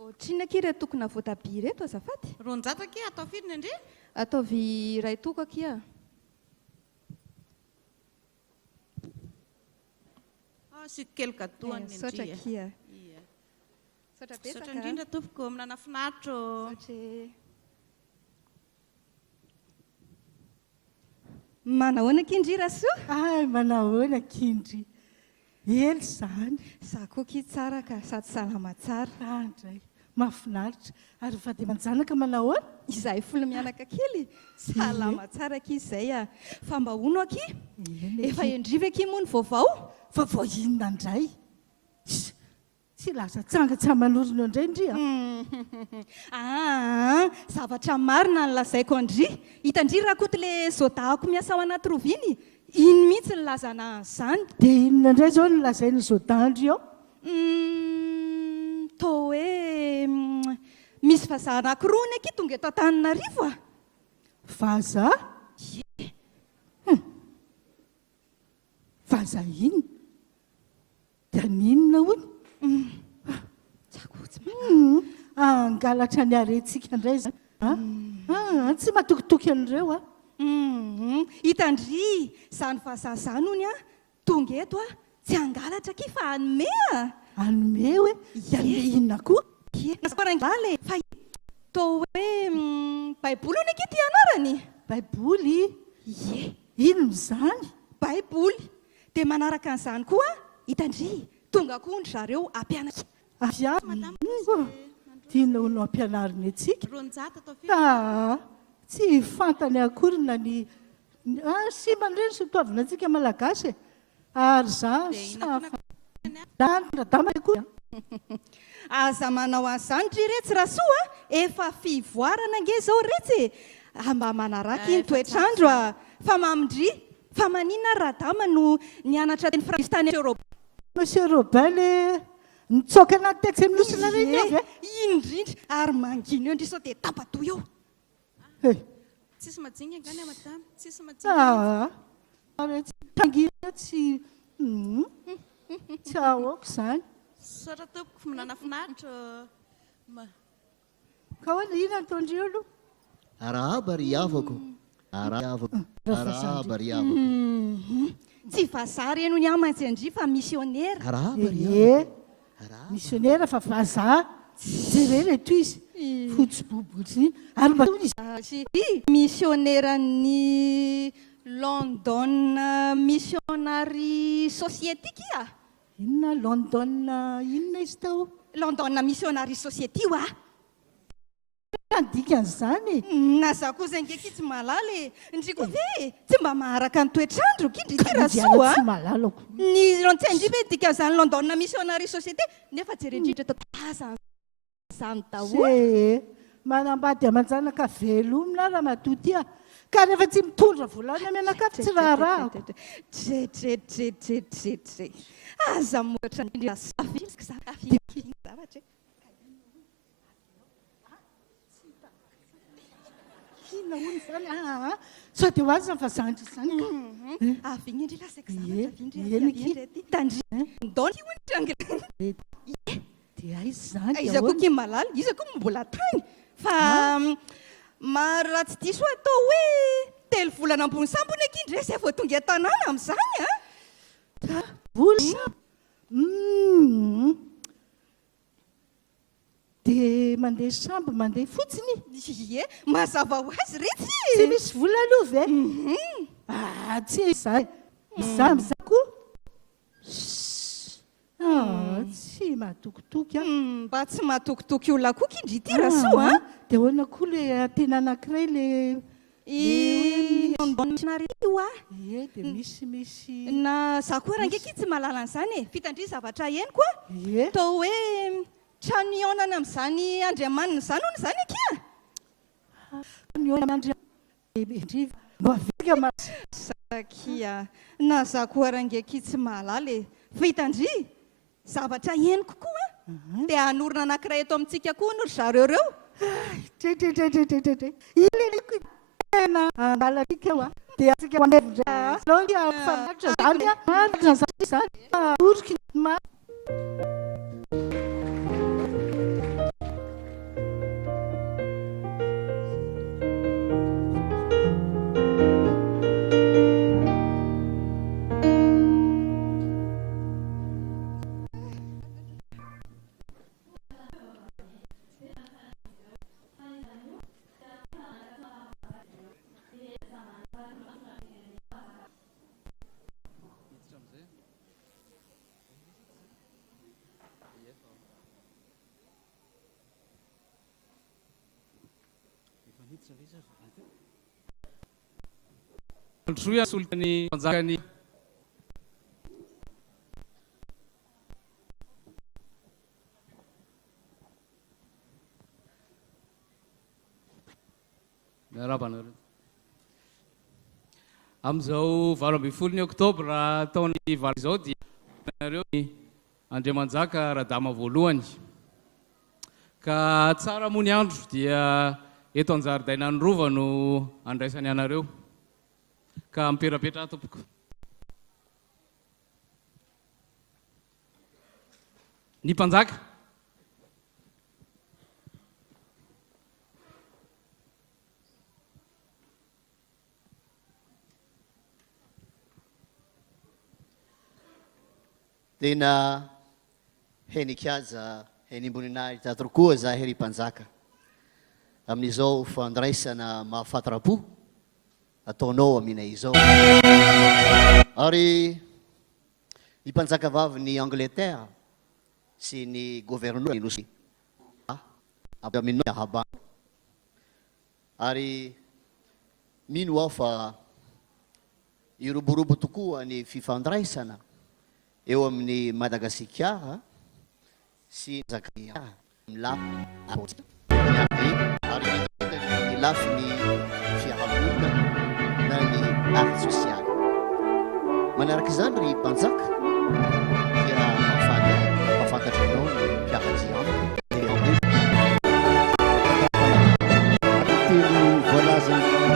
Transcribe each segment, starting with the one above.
Ohatrina kira tokona voatabia reto azafady. Ronjata ke atao firy ndre? Ataovy iray toko akia. Sy kely gatoany Saotra kia. Saotra betsaka. Saotra indrindra tompoko aminana finaritra. Manahoana kindry Rasoa? Ay, manahoana kindry. Ely zany. Za koa kia tsara ka sady salama tsara. Andray, mahafinaritra. Ary fa dia manjanaka manahoana? Izahay folo mianaka kely. Salama tsara kia izay a. Fa mba hono akia? Efa endriva akia moa ny vaovao? Vaovao inona indray? Tsy laza tsangatsy manorona indray indri zavatra marina no lazaiko andry. Hitandry rakoto le zodahako miasa ao anaty roviny. Iny mihitsy ny lazana an'izany. Dia inona indray zao no lazainy zodandry ao? Toa hoe misy vazaha anankiroa ny aky tonga eto Antananarivo a. Vazaha? Vazaha iny? Dia ninona hono? Angalatra ny arentsika indray zany. Tsy matokitoky an'ireo a. Hitandry izany vazaha izany hony a tonga eto a tsy angalatra aky fa hanome a. Hanome hoe? Hanome inona koa? Fa toa hoe baiboly hony aky ty anarany. Baiboly? Ie. Inona izany? Baiboly. Dia manaraka an'izany koa hitandry tonga koa ny zareo ampianatra. Tiana ho no ampianariny antsika. Ronjata atao firy? Tsy fantany akory na ny sy mandreny sy toavina antsika malagasy. Ary za aza manao an'izany dry retsy Rasoa efa fivoarana nge zao retsy. Mba manaraka iny toetrandro a. Fa mamindry fa maninona radama no nianatra teny fransy tany Robert. Monsieur Robert le nitsoka anaty texte minosina reny avy e? Indrindra ary mangina eo indry sao dia tapatoa eo. Tsisy majinika angany madame, tsisy majinika. Tangina tsy ahoako izany. Saotra tompoko minana finaritra. Ka hoana ina ataondreo aloha? Arahaba ry havako. Arahaba ry havako. Tsy vazaha reno ny amantsy andry fa misionera. Arahaba ry havako. Misionera fa vazaha. Jerena eto izy. Fotsy bobotry ary mba misionera ny London Missionary Society kia. Inona London inona izy tao? London Missionary Society io a. Dikan'izany na za koa zay ngeky tsy malala ndry koa ve tsy mba maharaka ny toetrandro kindry ty Rasoa. Tsy malalako. Ny lontsay ndry ve dikan'izany London Missionary Society nefa jerendrindra tataza izany daholo. Manambady amanjanaka velomina raha matoty a. Ka rehefa tsy mitondra volana mianakavy tsy raharahako. Tre. Aza moatra ny zavatra. Kina hono izany. Sao dia ho azy fa zandry izany ka. Avy indry lasaka zavatra tandry. Ndony hono dia aiza izany? Iza koa kia malala, iza koa mbola tany. Fa maro raha tsy diso atao hoe 3 volana ambony sambony akindry resy vao tonga an-tanàna amin'izany a. dia mandeha sambo mandeha fotsiny. Ie, mazava ho azy retsy. Tsy misy vola aloha ve? Tsy izany. Izany koa. Tsy matokitoky a. Mba tsy matokitoky olona koa kindry ty Rasoa. Dia hoana koa le tena anankiray le Antananarivo a Ie, dia misy na za koa raha ngeky tsy mahalala an'izany e fitandry zavatra henoko a ie tao hoe trano ionana amin'izany andriamanina izany hono izany akia sakia na za koa raha ngeky tsy mahalala e fitandry zavatra henoko koa dia hanorona anankiray eto amintsika koa no ry zareo reo tena andalatika eo a dia tsika hoanevindra fanatra zany a maritra zany orika Androya solitany manjakany miarabanareo amin'izao 20 oktobra taony valo izao dia nareo Andriamanjaka Radama voalohany ka tsara moa ny andro dia eto an-jaridaina ny rova no andraisany anareo ka miperapetra tompoko ny mpanjaka tena henikaza henimboninahitra tokoa za hery mpanjaka amin'izao fandraisana mahafatarapo ataonao aminay izao ary ny mpanjaka vavy ny Angleterre sy ny gouverneur nosy aminao haba ary mino aho fa iroborobo tokoa ny fifandraisana eo amin'ny Madagasikara sy Zakaria milafi ary ilafi ny fiarahamonina na ny art social manaraka izany ry mpanjaka dia mafantatra anao ny mpiaratsy aminy telo voalazany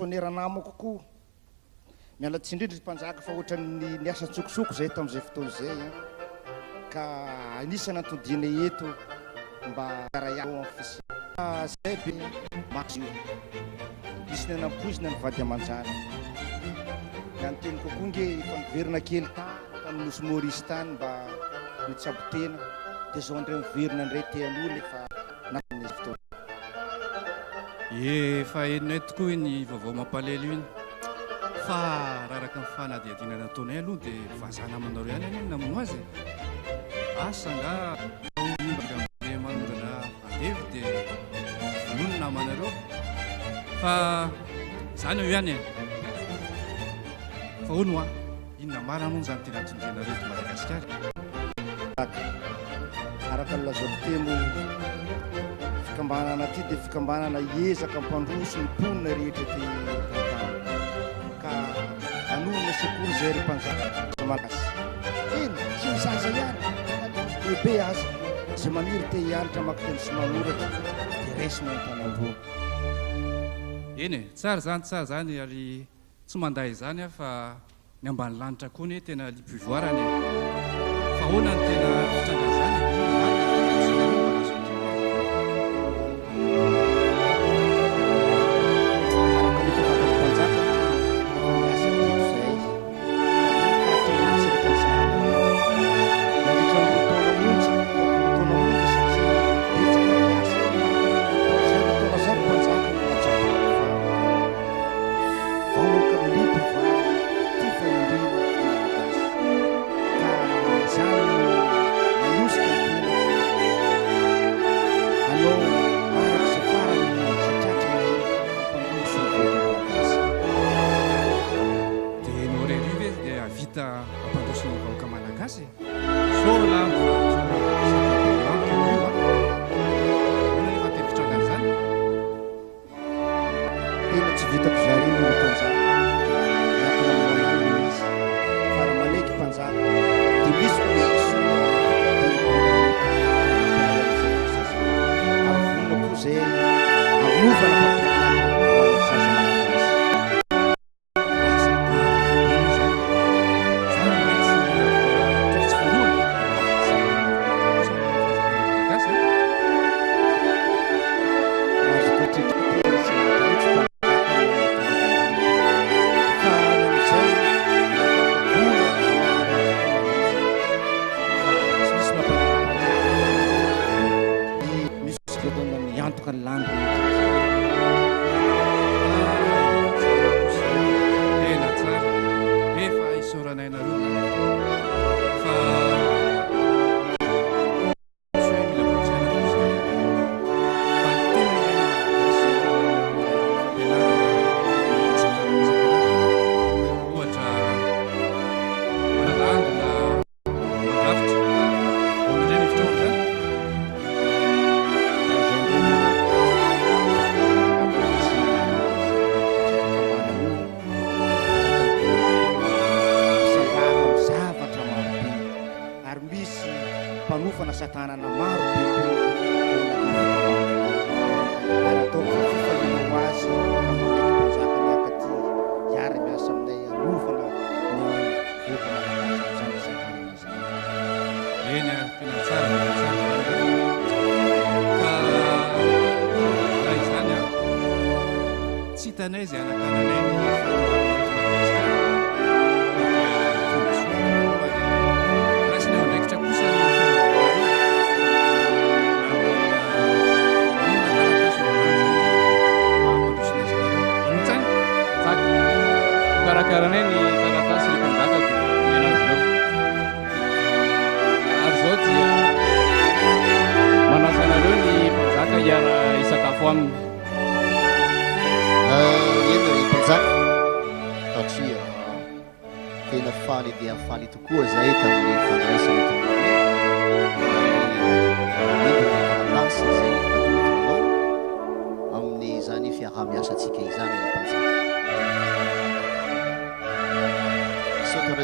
missioneranamo kokoa mialatsy indrindra mpanjaka fa ohatran'ny niasa tsokosoko zay tamin'izay fotoana zay ka anisany antodina eto mba arayao zay be masio misy ny anampoizina ny vady aman-jany nyanteny kokoa nge efa miverina kely tamin'ny nosy Maurice tany mba nitsabo tena dia zao andray miverina indray tean'olo efa namin'ny fotoana efa enonay tokoa ny vaovao mampalelo iny fa raraka ny fanadihadina nataonay aloha dia vazana amanareo ihany any namino azy asa nga imbaka manodana andevy dia vonona amanareo fa zany eo ihany fa ono a inona marina moa zany tena atonjenareo eto Madagasikara araka nylazako temo fikambanana ty dia fikambanana ezaka mpandroso ny mponina rehetra ty ka sekory zay ry mpanjaka malagasy eny sy ny zaza ihany lehibe azy zay maniry te hianatra maka teny sy manoratra dia raisy mahitana eny e tsara zany ary tsy manday zany a fa ny ambany lanitra koa ny tena lipivoarany fa hoana ny tena fitranga zany mpanofana satanana maro be ary ataoko fifaliana ho azy amanaiky mpanjaka ny akaty hiary miasa aminay anofana ny vokana zany satanana zany eny a tena tsara fa raha izany a tsy hitanay zay anakananay karanay ny taratasy ny mpanjaka mianazy ireo ary zao dia manasa anareo ny mpanjaka hiara hisakafo aminy eny ry mpanjaka satria tena faly dia faly tokoa zay tamin'ny fandraisana taratasy zay atolotanao amin'ny zany fiarah-miasantsika izany ry mpanjaka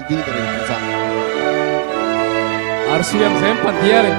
dividere il pizzato ary am'izay mipandia re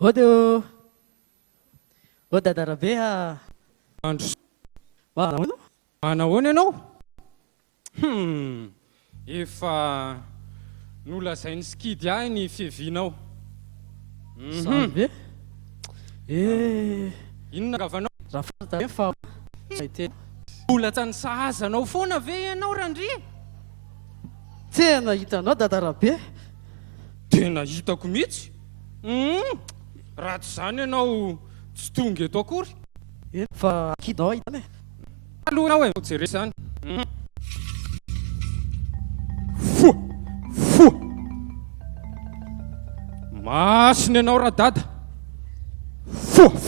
Ode dadarabe andro manao manahoana ianao efa nolazainy skidy ahy ny fihevianao sambe inona gavanao raha fantatra fa tena olatsa ny sahazanao foana ve ianao randry tena hitanao dadarabe tena hitako mihitsy raha tsy zany ianao tsy tonga eto akory fa kidao hitany alohanao e jere zany masiny ianao raha dada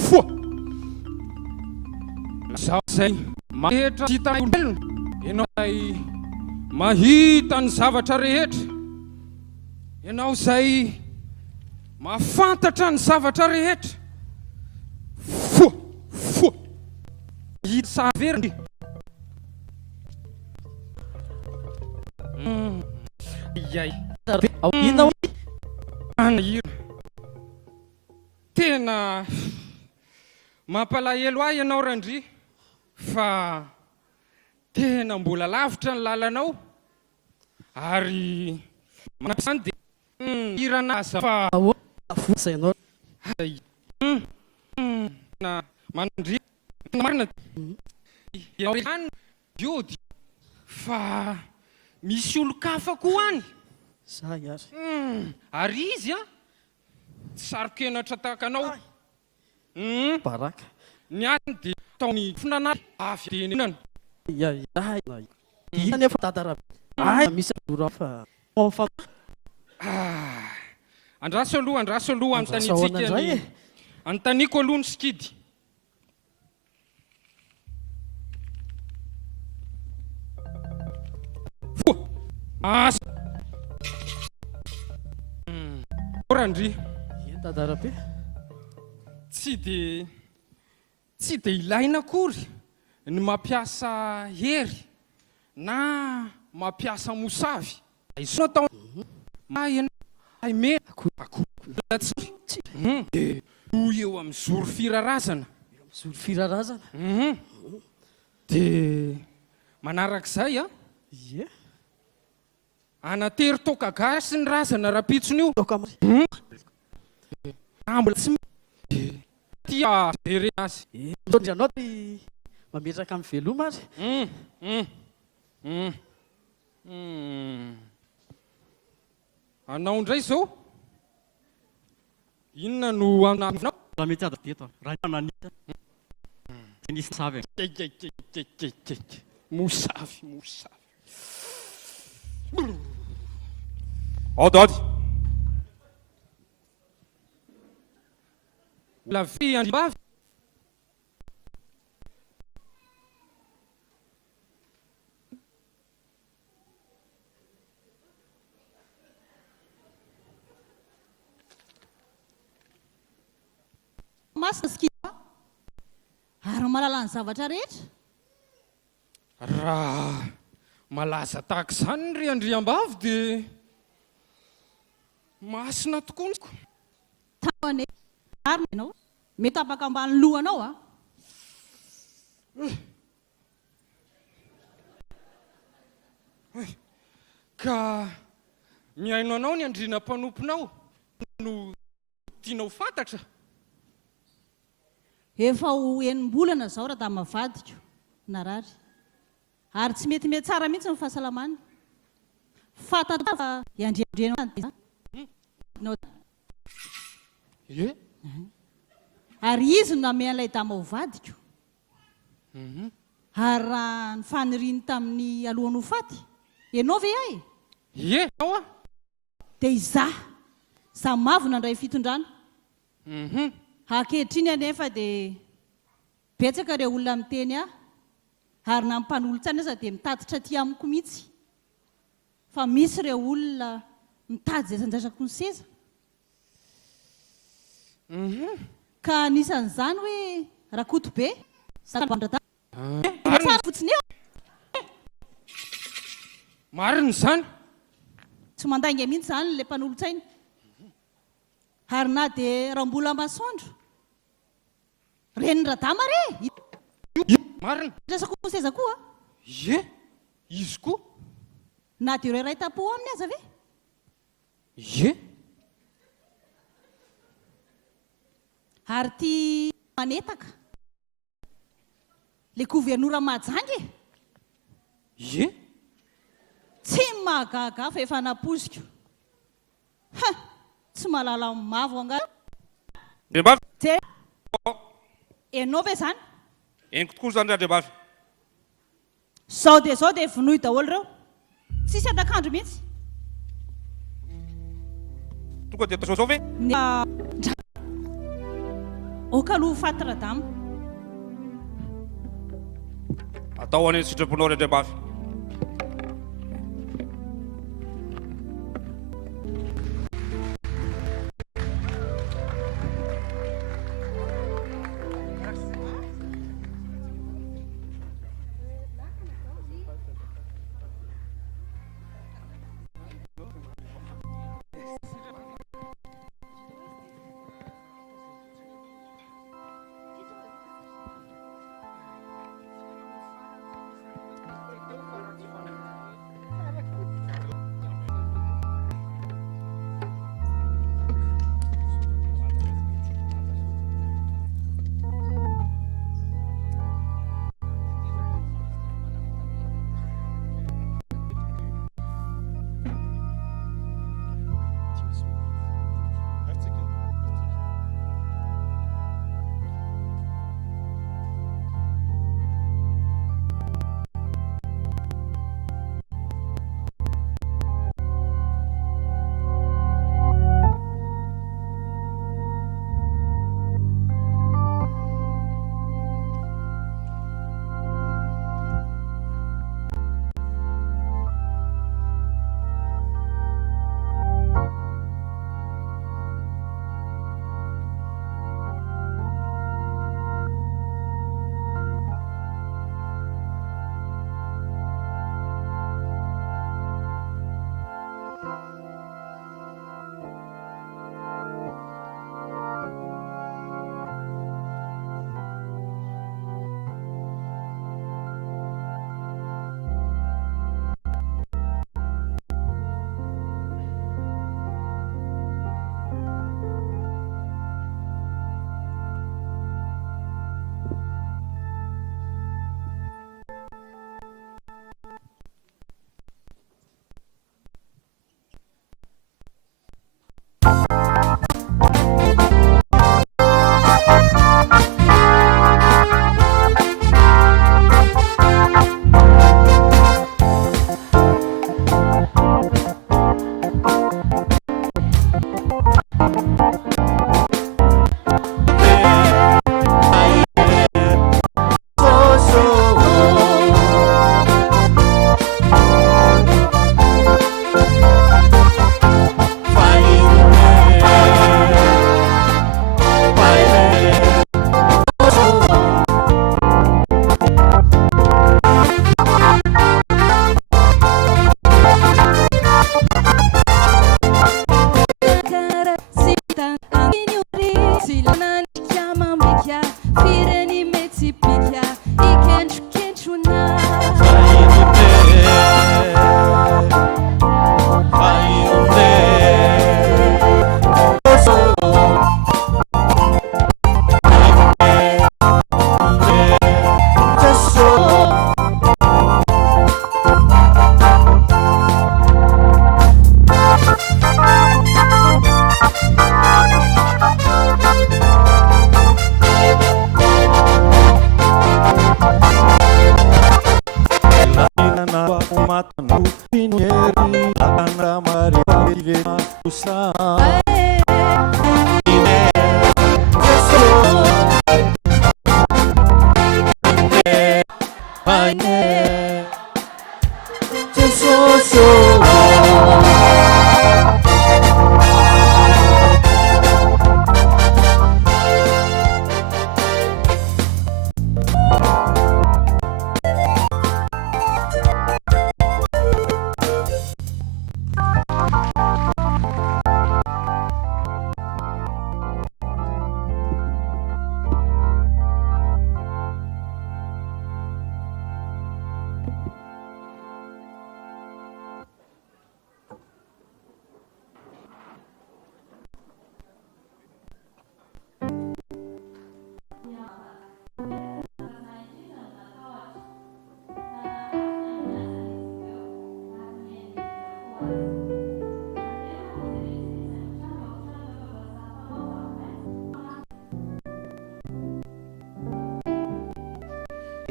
foa zaho zay mahitra hita olombelona ianao zay mahita ny zavatra rehetra ianao zay mahafantatra ny zavatra rehetra foa hita saveriny iay inao anahira tena mampalahelo ahy ianao randry fa tena mbola lavitra ny lalanao ary manapizany dia iranaza fa fosa ianao na manandry marina ianao ihany diody fa misy olo-kafa koa any za iary ary izy tsy sarokenatra tahaka anao baraka ny any dia taony finanay avy denenana ihany efa dadarabe misy dora fa andraso aloha antanitsika antaniko aloha ny skidy orandry dadarabe tsy de ilaina akory ny mampiasa hery na mampiasa mosavy iso atao me eo amin'ny zoro firarazana de manarak'izay anatery tokagasy ny razana rapitsony io ambola tsy tia dere azy anao mametraka amin'ny veloma ary anao ndray zao inona no anao raha mety ada deto raha nanita nisy savy mosavy ody la vie andibavy masina skida ary malalany zavatra rehetra raha malaza tahaka izany ny riandriam-bavy dia masina tokoa nyko taone ary ianao mety apaka ambany lohanao ka miaino anao ny andrina mpanomponao no tianao fantatra efa ho enim-bolana zao raha tamavadiko narary ary tsy mety tsara mihitsy ny fahasalamany fantatra fa iandriandrenao ary izy no name an'ilay dama ho vadiko ary raha ny faniriny tamin'ny alohany ho faty ianao ve ahy ao dia izaho mavona ndray fitondrana ankehitriny anefa dia betsaka ireo olona miteny ary na mmpanolotsany aza dia mitatitra ty amiko mihitsy fa misy ireo olona mitady zay sandratrako ny seza ka anisan'izany hoe rakoto be fotsiny mariny zany tsy mandainga mihitsy zany le mpanolotsainy ary na dia raha mbola masoandro reny radama re marina resako seza koa ye izy koa na dia ireo ray tapo aminy aza ve ye ary ty manetaka le gouvernora majangy ye tsy mahagaga fa efa naposiko tsy malala mavo anga Andriambavy enao ve zany eniko tokoa zany Andriambavy zao dia vonoy daholo ireo tsisy adakandro mihitsy tonga dia atao zao ve okaloha fatiradama atao any sitraponao ry Andriambavy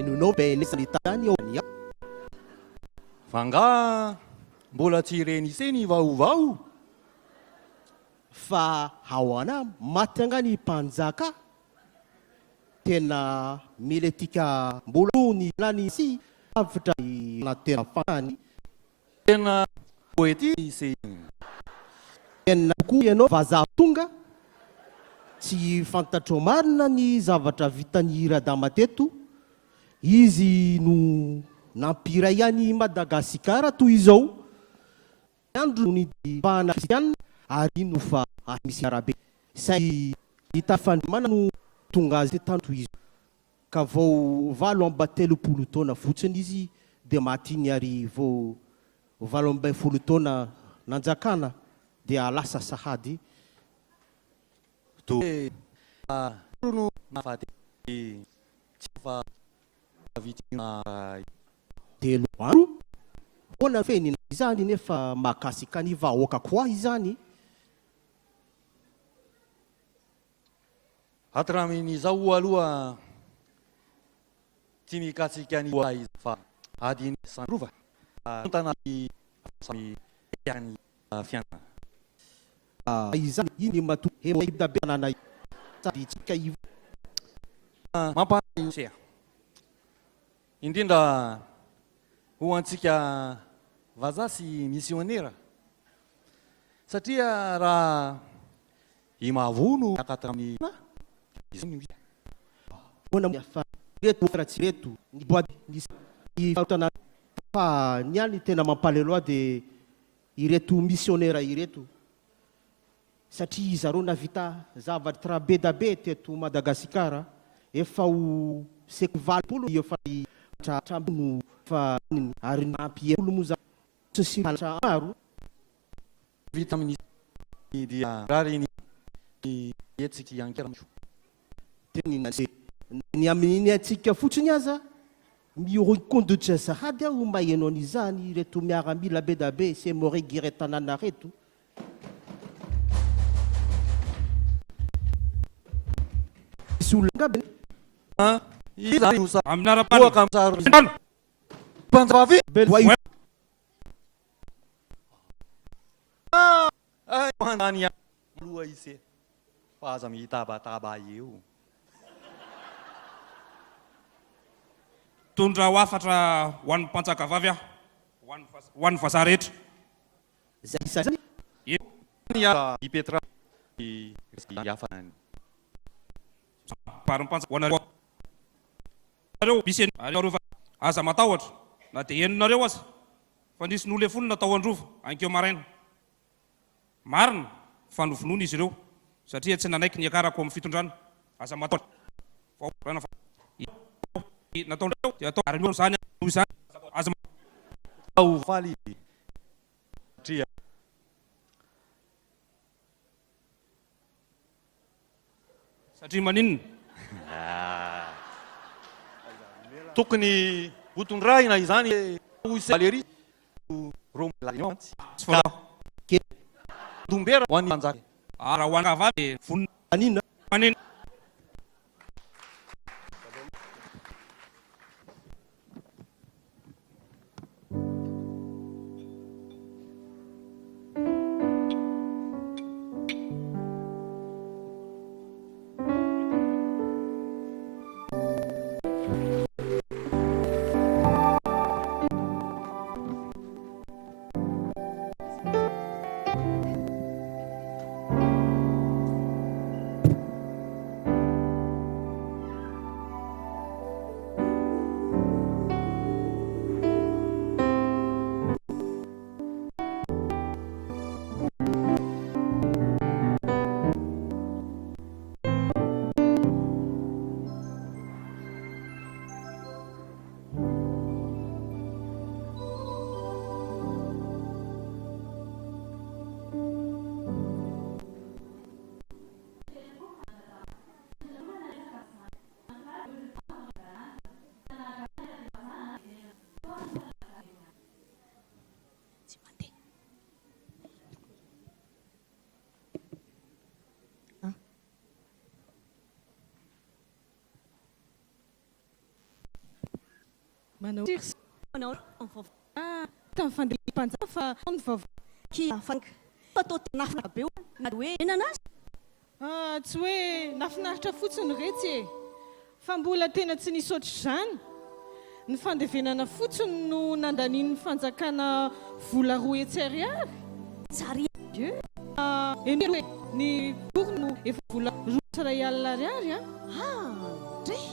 nonao benesany tany ao Vanga mbola tsy reny iseny vaovao. fa haoana maty angany mpanjaka tena mila tika mbola ny lany si avitra na tena fany Tena poety se tena koa ianao vazaha tonga tsy fantatro marina ny zavatra vitany Radama teto izy no nampiray ihany Madagasikara toy izao andro ny fahana kristianina ary no fa misy arabe say hitafandrimana no tonga azy tany toy izy ka vao 80 taona fotsiny izy dia matiny ary vao 80 taona nanjakana dia lasa sahady no nafate tsy fa vitina telo andro bona fenina izany nefa mahakasika ny vahoaka koa izany hatramin'izao aloha tsy mikasika ny izy fa adiny sandrova tanaty samy yani fiana izany iny matu hemda be nanay sady tsika ivo mampanisea indrindra ho antsika vazaha sy misionera satria raha imavono akatamy bona fa reto ratsy reto ny boîte ny fautana fa niany tena mampalelo de ireto missionnaire ireto satria zareo navita zavatra be da be teto Madagasikara efa ho sekvalpolo efa trambono fa ary nampy olo moza sy maro vita amin'ny dia rary ny etsiki ankera ny amin'ny atsika fotsiny aza miconduire sahady aho mahenao an'izany reto miaramila be da be se moregira tanàna reto misy olona ngabe loha ise fa aza mitabataba eo tondra ho afatra ho an'ny mpantsaka vavy aho ho an'ny vazaha rehetra zay i Petra yafanany pary mpantsaka ho anareo misy areo aza matahotra na dia henonareo aza fa nisy n'olo folo natao androva ankeo maraina marina fa novonoana izy ireo satria tsy nanaiky ny akarako amin'ny fitondrana aza matahotra nataondreo dia atao ary zany izany aza faly tria satria maninona tokony hotondrahina izany Valéry dombera ho an'ny anjaka raha ho an'ny vavy vonona manina manina manao tamin'ny fandeha fa ny fatao nafina be na hoe enanazy tsy hoe nafinaritra fotsiny retsy e fa mbola tena tsy nisy ohatr'izany ny fandevenana fotsiny no nandanian'ny fanjakana vola roa etsariary tsary eny hoe ny bory no efa vola roa tsiray alina ariary ndray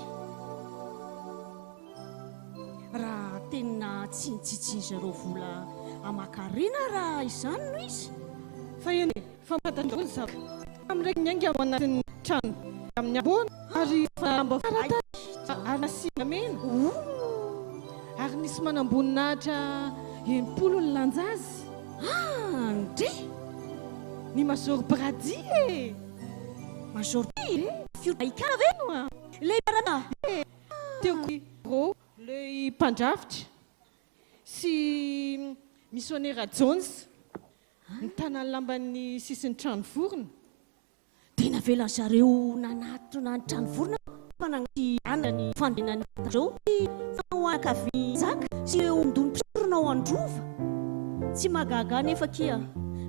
raha tena tsy nitsitsin zareo vola amakarena raha izany no izy fa eny fampatandrony zava amin'iraiky ny ainga ao anatin'ny trano amin'ny ambony ary famba ary nasina mena ary nisy manamboninahitra 80 ny lanjazy ndre ny major bradi e major fiikaveno lay marana teo lay mpandrafitra sy missionnaire Jones ny tanany lamban'ny sisin'ny trano vorona tena velan zareo nanatona ny trano vorona fanagnaty anany fandenany zareo fanahoan-kavy zaka sy eo ndony mpisorona ao androva tsy magaga nefa kia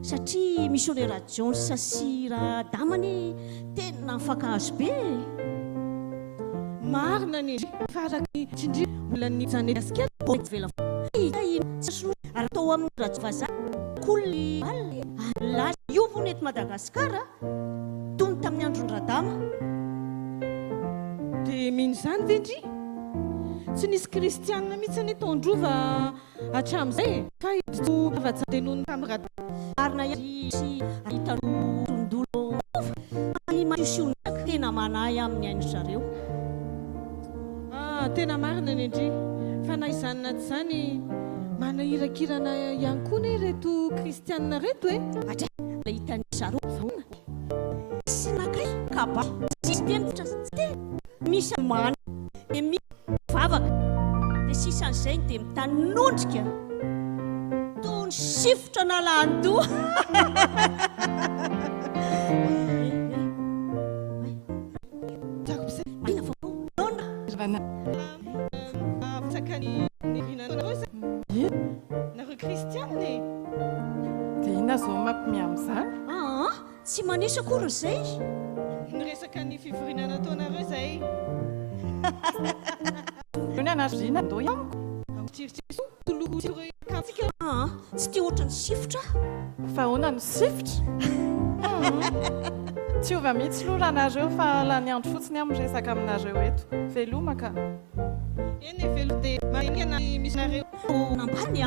satria missionnaire Jones sy raha damany tena nifakahazo be marina ny faraky tsindri mbola ny zany askety vela ary atao amin'ny ratsivazana koly la iovony eto Madagasikara tony tamin'ny androny radama dia mino izany vendry tsy nisy kristianina mihitsy ny tondrova hatramin'izay fa avatsadenony tamin'ny radama marina sy hitano tondolo matisionaka tena manay amin'ny aino zareo tena marina ny indri fa na izany naty izany manahirakirana ihany koa ny reto kristianina reto e hitany zareo sy nakay kaba sisy temitra misy mana dia misy vavaka dia sisan'izay dia mitanondrika toy ny sifotra na landoa nareo kristianina e dia ina zao mampimi amin'izany tsy manisy akory izay ny resaka ny fivorinana ataonareo izay ny anazina ndo iamiko tsiritsiso tolokatsika tsy tia ohatra ny sifotra fa hoana ny sifotra tsy ova mihitsy loranareo fa lany andro fotsiny amin'ny resaka aminareo eto velomaka eny e velo dia maingana misy nareo nambany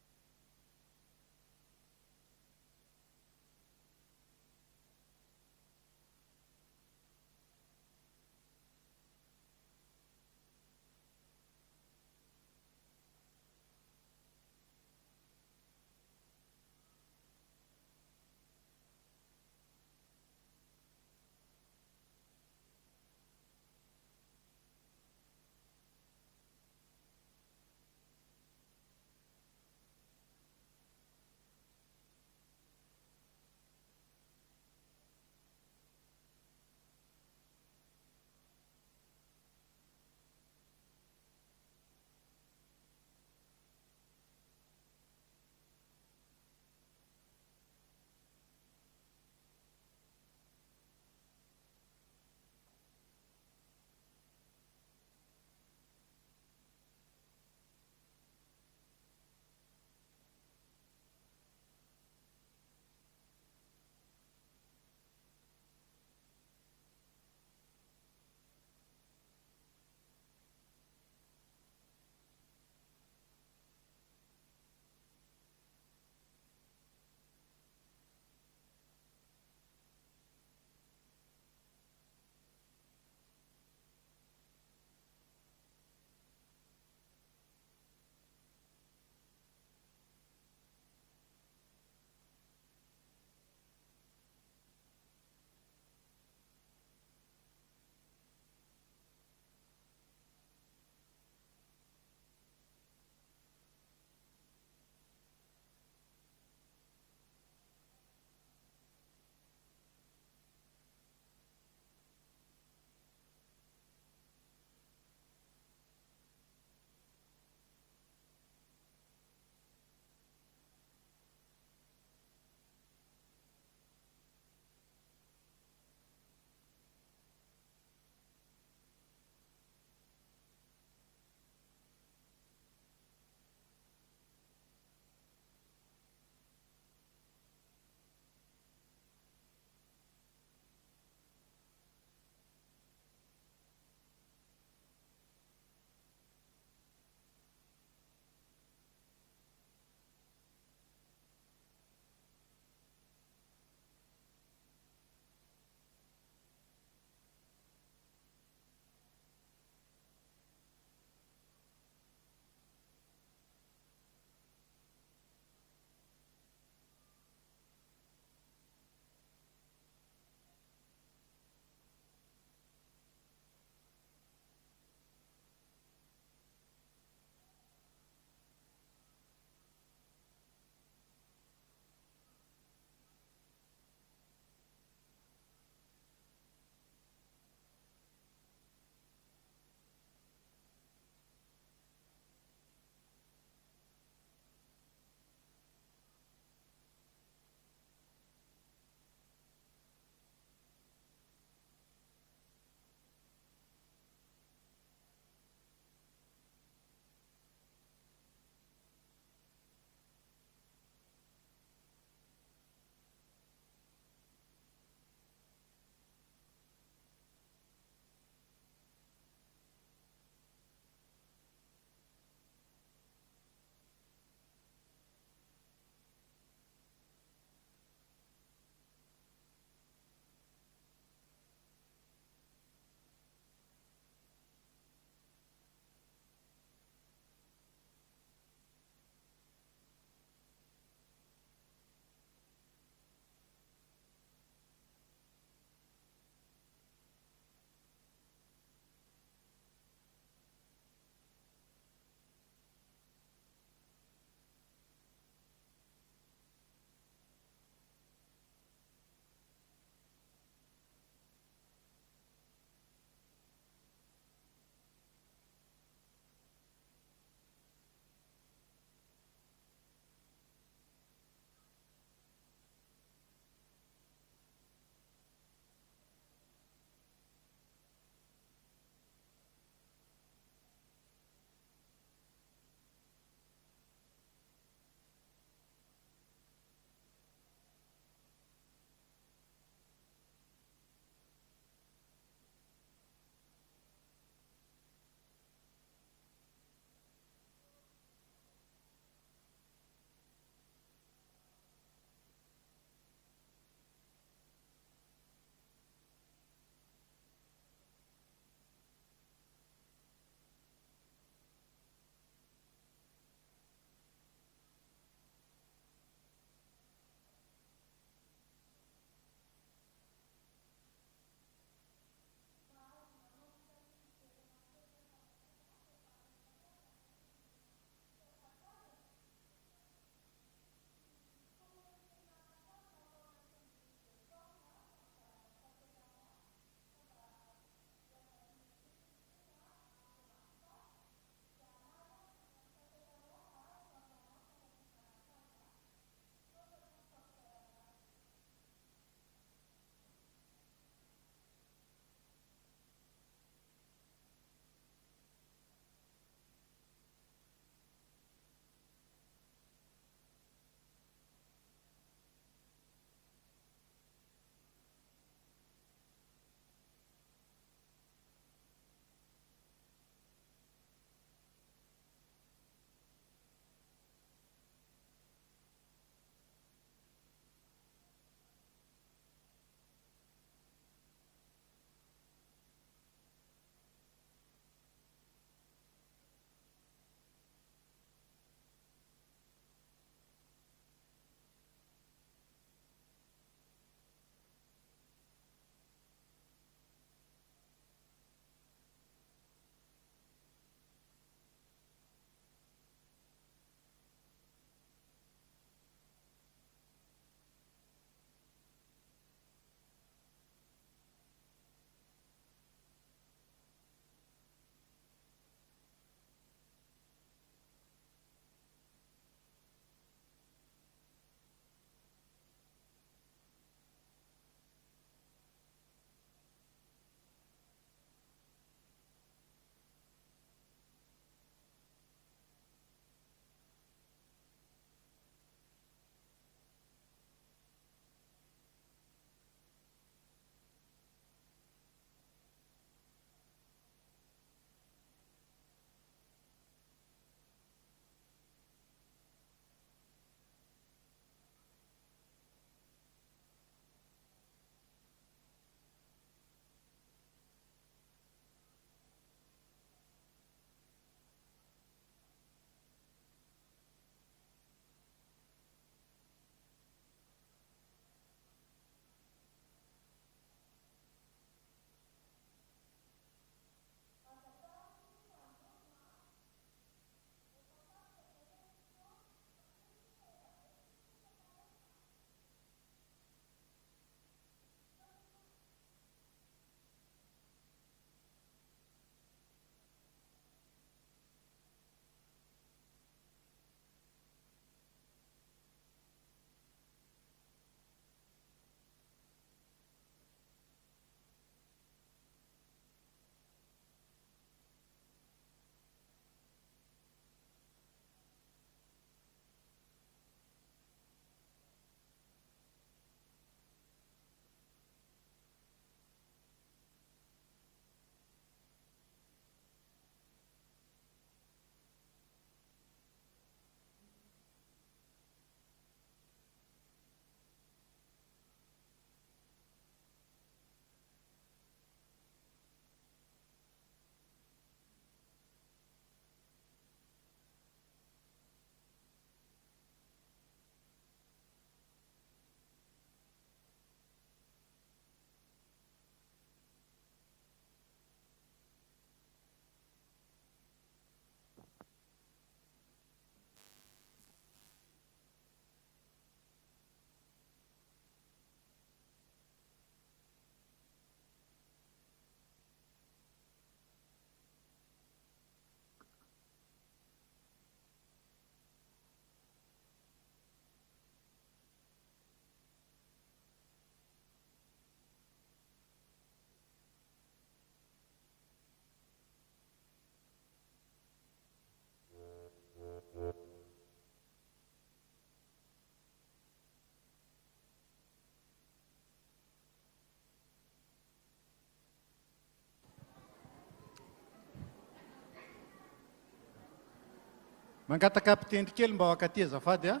mangataka mpitendry kely mba akaty azafady a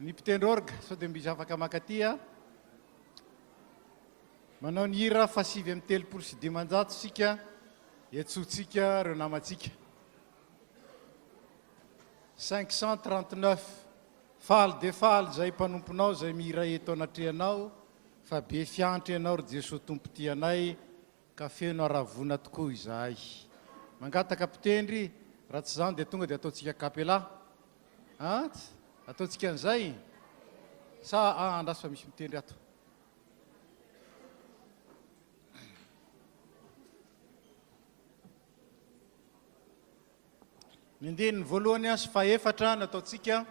ny mpitendry orga sao dia misy afaka makaty a manao ny hira fa 7:30 sika etsotsika reo namatsika 539 faly de faly zay mpanomponao zay mihira eto anatrehanao fa be fiantry ianao ry Jesosy tompo ty anay ka feno aravona tokoa izahay mangataka mpitendry raha tsy zany dia tonga dia ataontsika kapela ataontsika an'izay sa andraso fa misy mitendry ato ny andininy voalohany sy faefatra nataontsika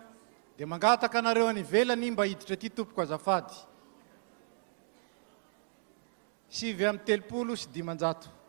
dia mangataka anareo any ivelany mba hiditra ty tompoko azafady 7:30 sy 500.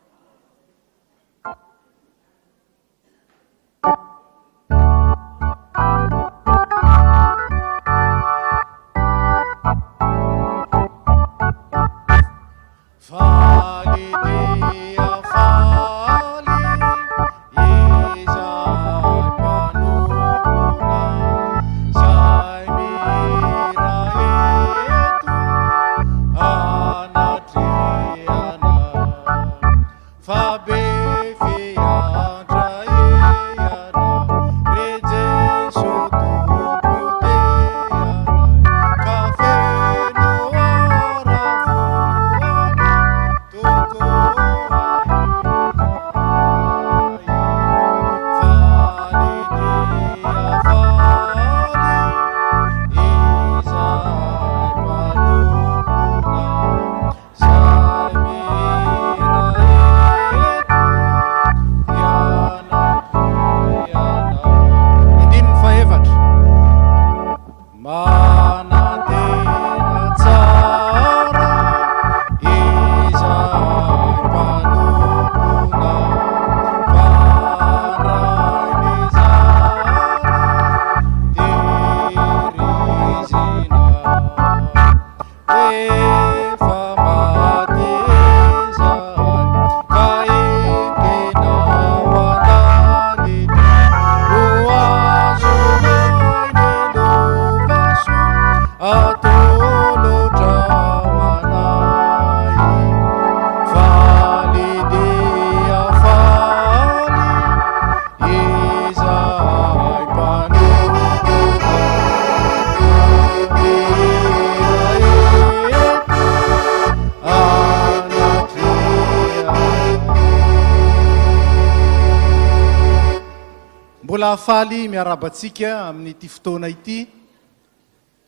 Faly miarabatsika amin'ity fotoana ity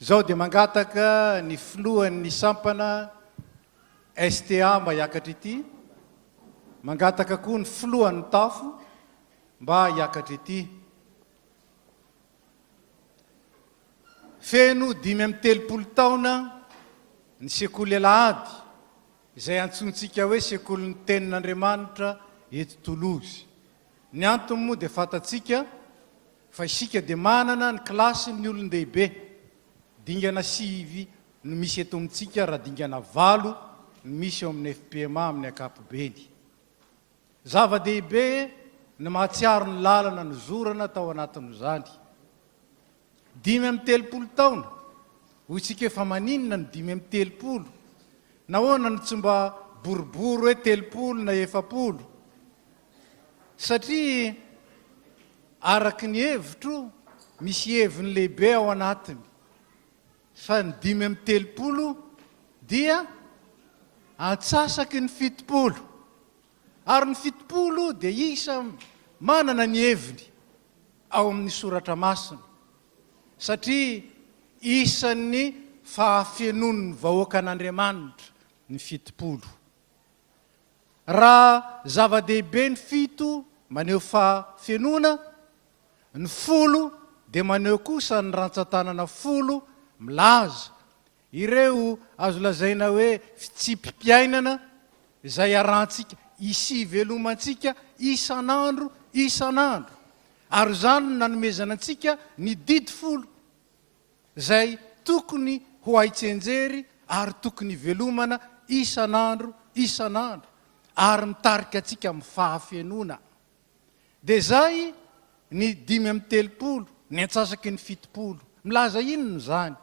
zao dia mangataka ny filohan'ny sampana STA mba hiakatra ity mangataka koa ny filohan'ny tafo mba hiakatra ity feno 5:30 taona ny sekoly Alahady izay antsontsika hoe sekoly ny tenin'Andriamanitra eto Toulouse ny antony moa dia fatatsika fa isika dia manana ny klasy ny olon-dehibe dingana 5 no misy eto amintsika raha dingana 8 no misy eo amin'ny FPMA amin'ny ankapobeny zava-dehibe ny mahatsiaro ny lalana ny zorana tao anatin'izany 5:30 taona hoy isika efa maninona ny 5:30 nahoana ny tsy mba boribory hoe 30 na 70 satria araky ny hevitro misy heviny lehibe ao anatiny fa ny 5:30 dia antsasaky ny 70 ary ny 70 dia isa manana ny heviny ao amin'ny soratra masina satria isan'ny fahafenon'ny vahoaka an'Andriamanitra ny 70 raha zava-dehibe ny 7 maneho fahafenona ny 10 dia maneho kosa ny rantsan-tanana 10 milaza ireo azo lazaina hoe fitsipim-piainana izay arantsika isi velomantsika isan'andro ary zany nanomezana antsika ny didy 10 izay tokony ho haitsenjery ary tokony velomana isan'andro ary mitarika antsika amin'ny fahafenona dia zay ny 5:30, ny antsasaky ny 70. Milaza inony zany?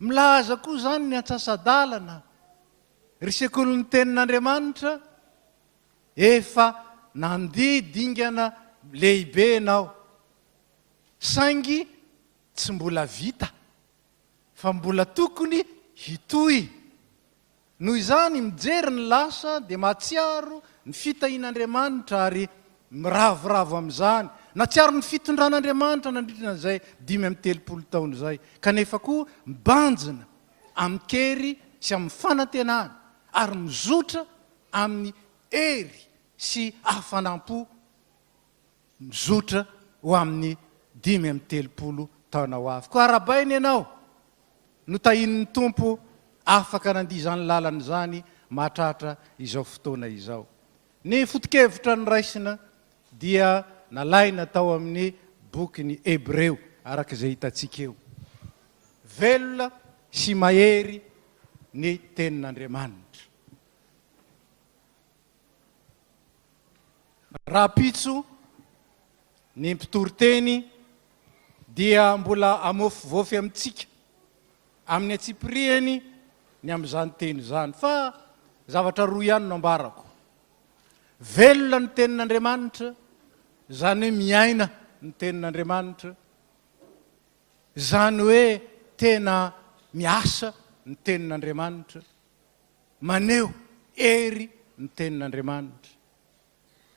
Milaza koa zany ny antsasadalana. Ry sekoly ny tenin'Andriamanitra efa nandeha dingana lehibe ianao. Saingy tsy mbola vita, fa mbola tokony hitohy. Noho izany mijery ny lasa dia mahatsiaro ny fitahian'Andriamanitra ary miravoravo amin'izany. Natsiaro ny fitondran'Andriamanitra nandritra n'izay 5:30 taona izay. Kanefa koa mibanjina amin'ny kery sy amin'ny fanantenana ary mizotra amin'ny hery sy hafanampo, mizotra ho amin'ny 5:30 taona ho avy. Koa arabainy ianao no tahin'ny tompo afaka nandia izany lalana izany mahatratra izao fotoana izao. Ny foto-kevitra ny raisina dia nalaina tao amin'ny boky ny Hebreo araka izay hitantsika eo. Velona sy mahery ny tenin'Andriamanitra. Raha pitso ny mpitoroteny dia mbola amofivofy amintsika amin'ny atsipiriany ny amin'izany teny izany, fa zavatra roa ihany no ambarako. Velona ny tenin'Andriamanitra, zany hoe miaina ny tenin'Andriamanitra, zany hoe tena miasa ny tenin'Andriamanitra, maneho hery ny tenin'Andriamanitra.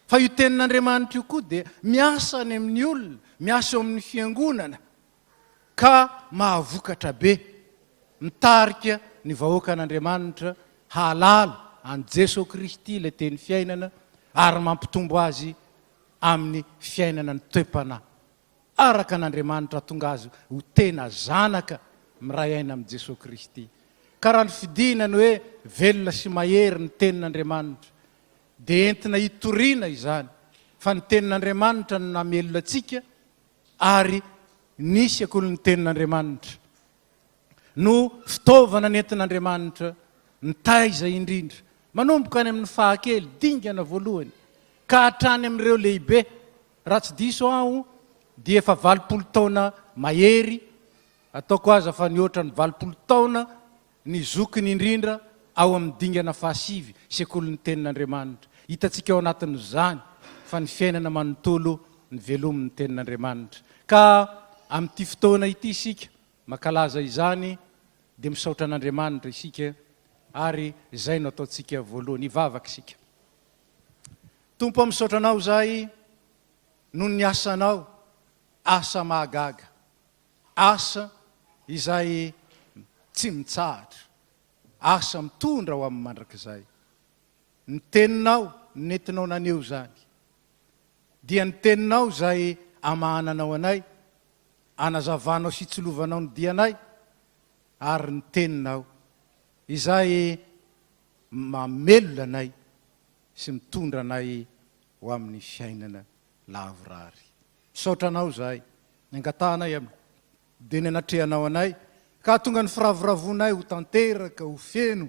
Fa io tenin'Andriamanitra io koa dia miasa any amin'ny olona, miasa eo amin'ny fiangonana, ka mahavokatra be, mitarika ny vahoaka an'Andriamanitra halala an Jesosy Kristy ilay teny fiainana ary mampitombo azy amin'ny fiainana ny toe-panahy. Araka an'Andriamanitra tonga azy ho tena zanaka miray aina amin'ny Jesosy Kristy. Ka raha ny fidinany hoe velona sy mahery ny tenin'Andriamanitra dia entina hitoriana izany, fa ny tenin'Andriamanitra no namelona antsika ary nisy akory ny tenin'Andriamanitra no fitaovana nentin'Andriamanitra ny taiza indrindra, manomboka any amin'ny fahakely dingana voalohany ka hatrany amin'ireo lehibe. Raha tsy diso aho dia efa 20 taona mahery, ataoko aza fa nihoatra ny 20 taona ny zokiny indrindra ao amin'ny dingana fahasivy sekoly ny tenin'Andriamanitra. Hitantsika ao anatin'izany fa ny fiainana manontolo ny velomin'ny tenin'Andriamanitra. Ka amin'ity fotoana ity isika makalaza izany dia misaotra an'Andriamanitra isika ary izay no ataontsika voalohany, hivavaka isika. Tompo, misaotra anao zay noho ny asanao, asa mahagaga, asa izay tsy mitsahatra, asa mitondra ho amin'ny mandrakizay. Ny teninao nentinao naneo zany, dia ny teninao zay amahananao anay, anazavanao sy tsilovanao ny dianay, ary ny teninao izay mamelona anay sy mitondra anay ho amin'ny fiainana lavorary. Misaotra anao zay, niangatanay amin'ny deny anatrehanao anay, ka tonga ny firavoravonay ho tanteraka, ho feno,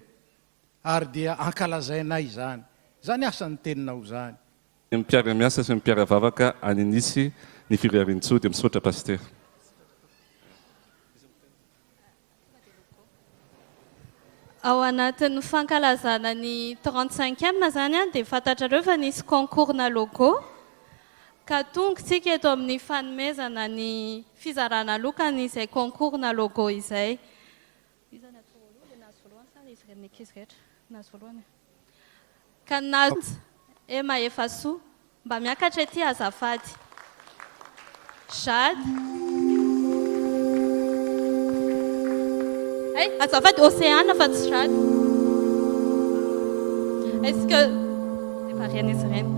ary dia ankalazainay zany. Zany asan'ny teninao zany. Mipiara-miasa sy mipiara-vavaka aninisy ny firearin-tso dia misaotra paster. Ao anatin'ny fankalazana ny 35e zany dia fantatrareo fa nisy concours na logo, ka tonga tsika eto amin'ny fanomezana ny fizarana lokany izay concours na logo izay. Ka nazo ema efa soa mba miakatra ety azafady. Jade. Hey, azafady Océane fa tsy Jade. Est-ce que c'est pas rien izy ireny?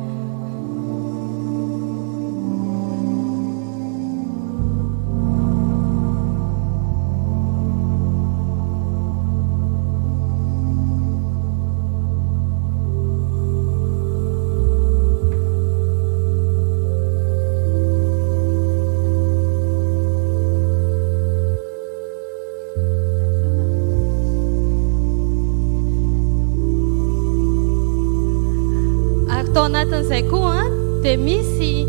Tao anatin'izay koa dia misy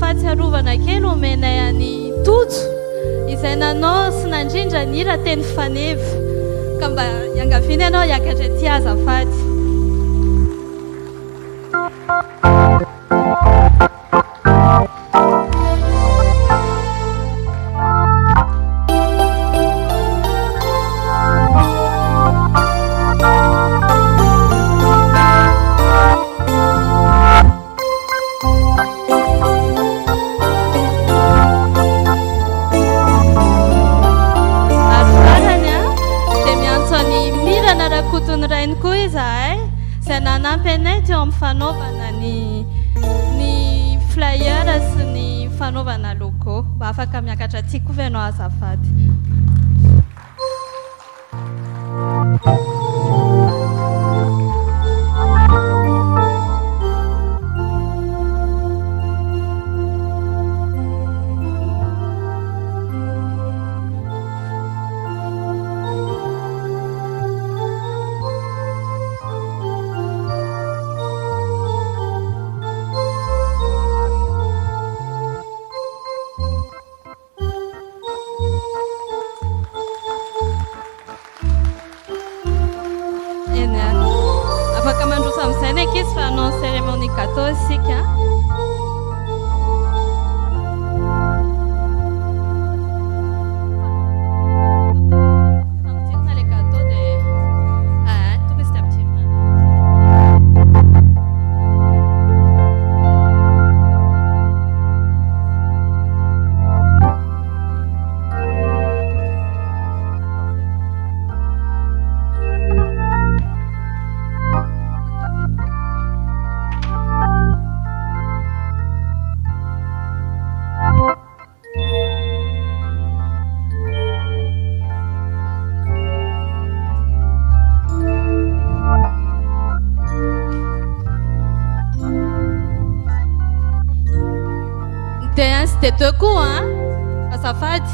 fahatsiarovana kely omenay any tojo izay nanao sy nandrindra ny raha teny faneva ka mba iangaviana ianao hiakatra ty azafady. Fanaovana ny flyer sy ny fanaovana logo mba afaka miakatra ty koa ianao azafady. Afaka mandroso amin'izay ny ankizy fa hanao cérémonie gâteau isika. C'était deux coups, hein, azafady.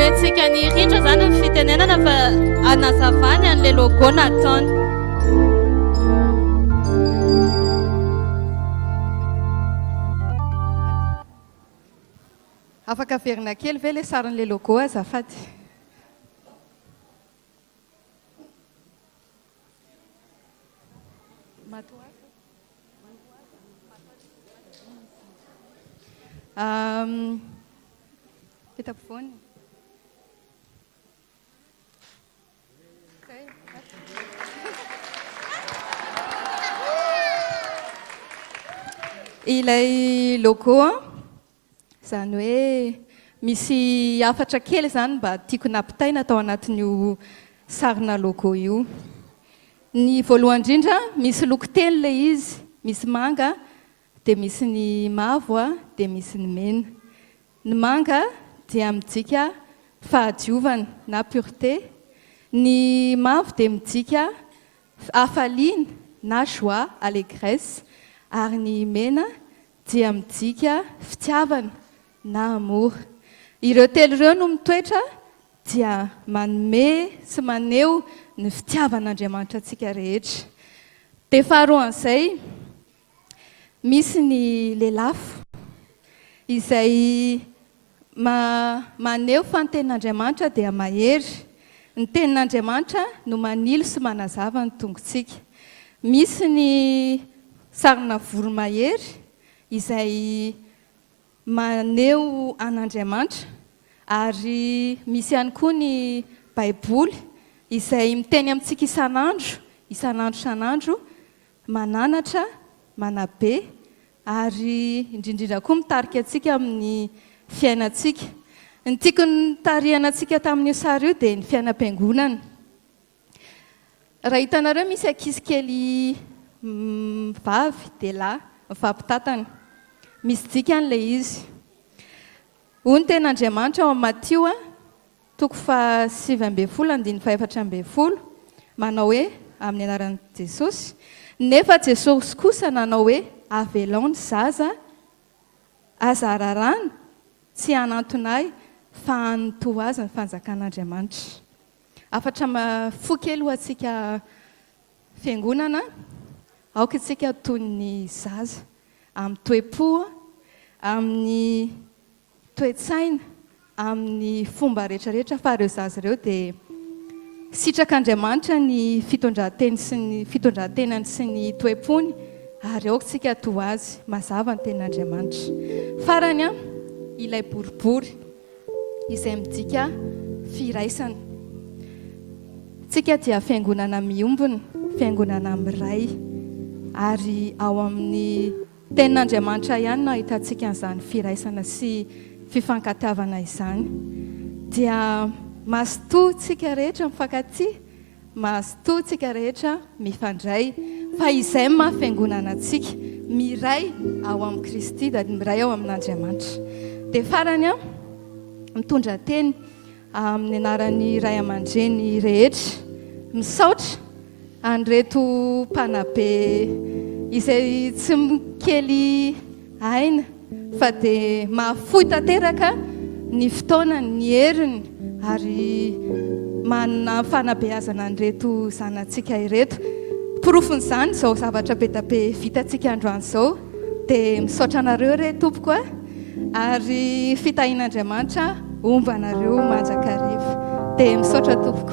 Omentsika ny rindra zany ny fitenenana fa anazavany an'ilay logo nataony. Afaka verina kely ve ilay sarin'ilay logo azafady? Eto ampovoany. Ilay logo izany hoe misy afatra kely zany mba tiako nampitaina tao anatin'io sarina logo io. Ny voalohany indrindra misy loko telo ilay izy, misy manga, dia misy ny mavo, dia misy ny mena. Ny manga dia midika fahadiovana na pureté, ny mavo dia midika hafaliana na joie, allégresse, ary ny mena dia midika fitiavana na amour. Ireo telo ireo no mitoetra dia manome sy maneho ny fitiavan'Andriamanitra antsika rehetra. Dia faharoan'izay, misy ny lelafo izay maneho fa ny tenin'Andriamanitra dia mahery. Ny tenin'Andriamanitra no manilo sy manazava ny tongotsika. Misy ny sarina voromahery izay maneho an'Andriamanitra, ary misy ihany koa ny baiboly izay miteny amintsika isan'andro, mananatra, manabe, ary indrindrindra koa mitarika antsika amin'ny fiainantsika. Ny tiako ny tarihana antsika tamin'io sary io dia ny fiainam-piangonana. Raha hitanareo misy ankizy kely vavy dia lahy mifampitatana, misy dikany ilay izy. Hoy ny tenin'Andriamanitra ao amin'ny Matio 7:7-14, manao hoe amin'ny anaran'i Jesosy, nefa Jesosy kosa nanao hoe avelao ny zaza aza rarana, tsy hanantonay fa hanoto azy ny fanjakan'Andriamanitra. Afatra fo kely ho antsika fiangonana, aoka itsika toy ny zaza amin'ny toe-po, amin'ny toe-tsaina, amin'ny fomba rehetrarehetra, fa ireo zaza ireo dia sitrak'Andriamanitra ny fitondran-tenany sy ny toe-pony, ary aoka itsika toy azy, mazava ny tenin'Andriamanitra. Farany ilay boribory izay midika firaisana. Tsika dia fiangonana miombona, fiangonana miray, ary ao amin'ny tenin'Andriamanitra ihany no ahitantsika an'izany firaisana sy fifankatiavana izany. Dia mazotoa tsika rehetra mifankatia, mazotoa tsika rehetra mifandray, fa izay maha fiangonana antsika, miray ao amin'ny Kristy, dia miray ao amin'Andriamanitra. Dia farany mitondra teny amin'ny anaran'ny ray aman-dreny rehetra, misaotra an'ireto mpanabe izay tsy mikely aina, fa dia mahafoy tanteraka ny fotoana, ny heriny, ary manana fanabeazana an'ireto zanantsika ireto. Porofon'izany izao zavatra be da be vitantsika androany izao, dia misaotra anareo re tompoko, ary fitahian'Andriamanitra omba anareo manjakarivo. Dia misaotra tompoko.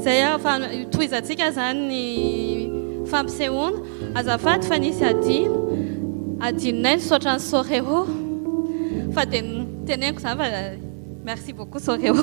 Zay tohizantsika zany ny fampisehoana, azafady fa nisy adinonay nisaotra ny Soreo, fa dia teneniko zany fa merci beaucoup Soreo.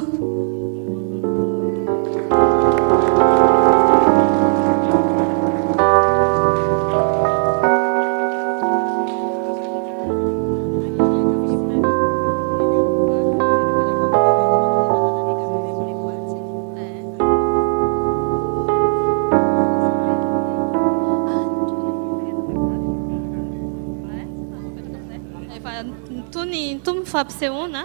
Tum fampisehoana.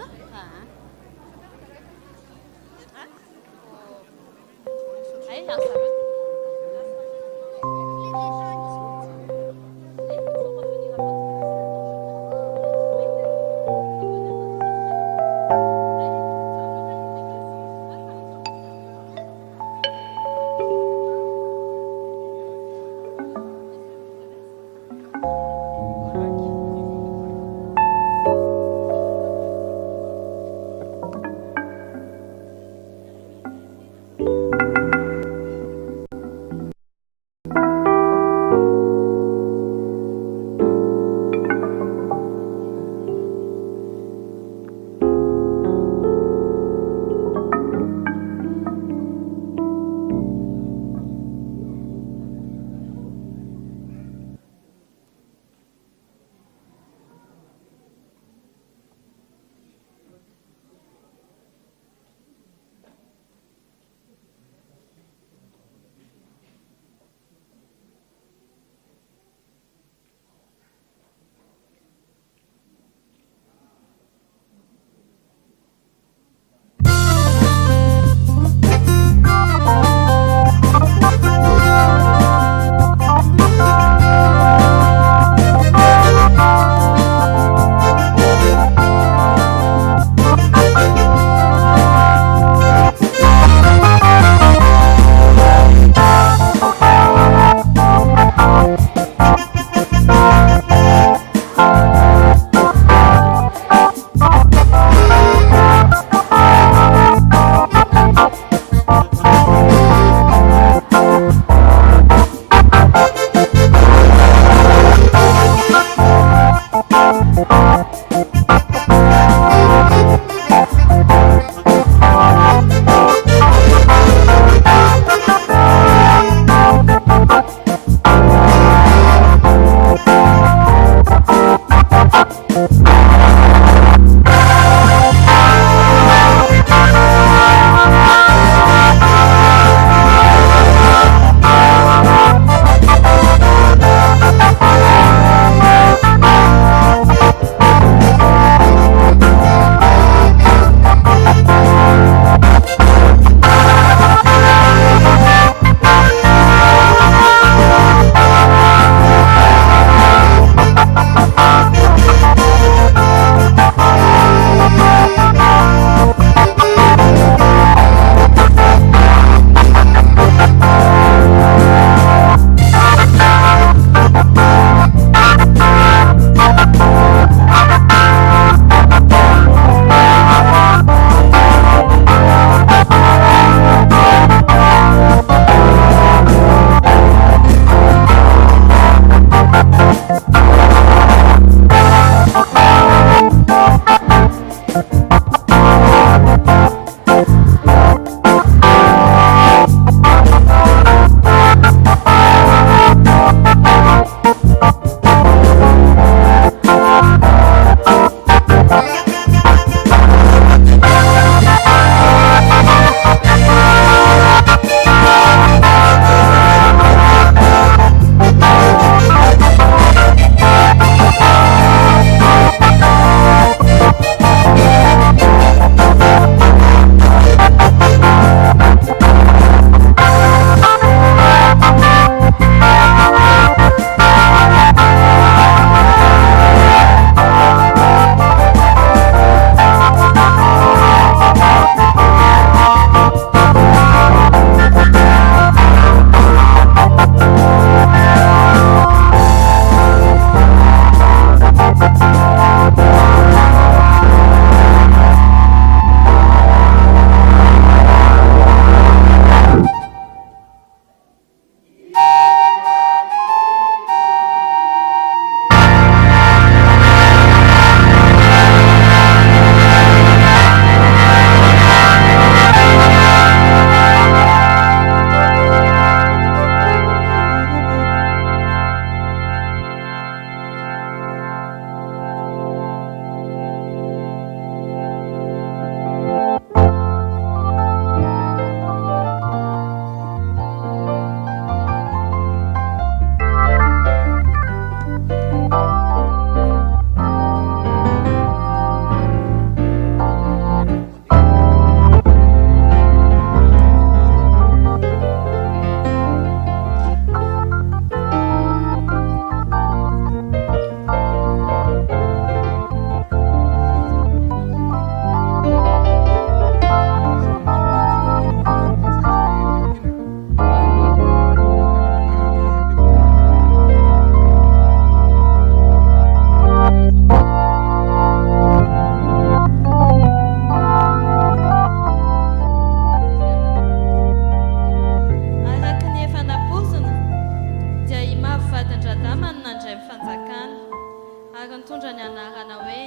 mpanjaka nitondra ny anarana hoe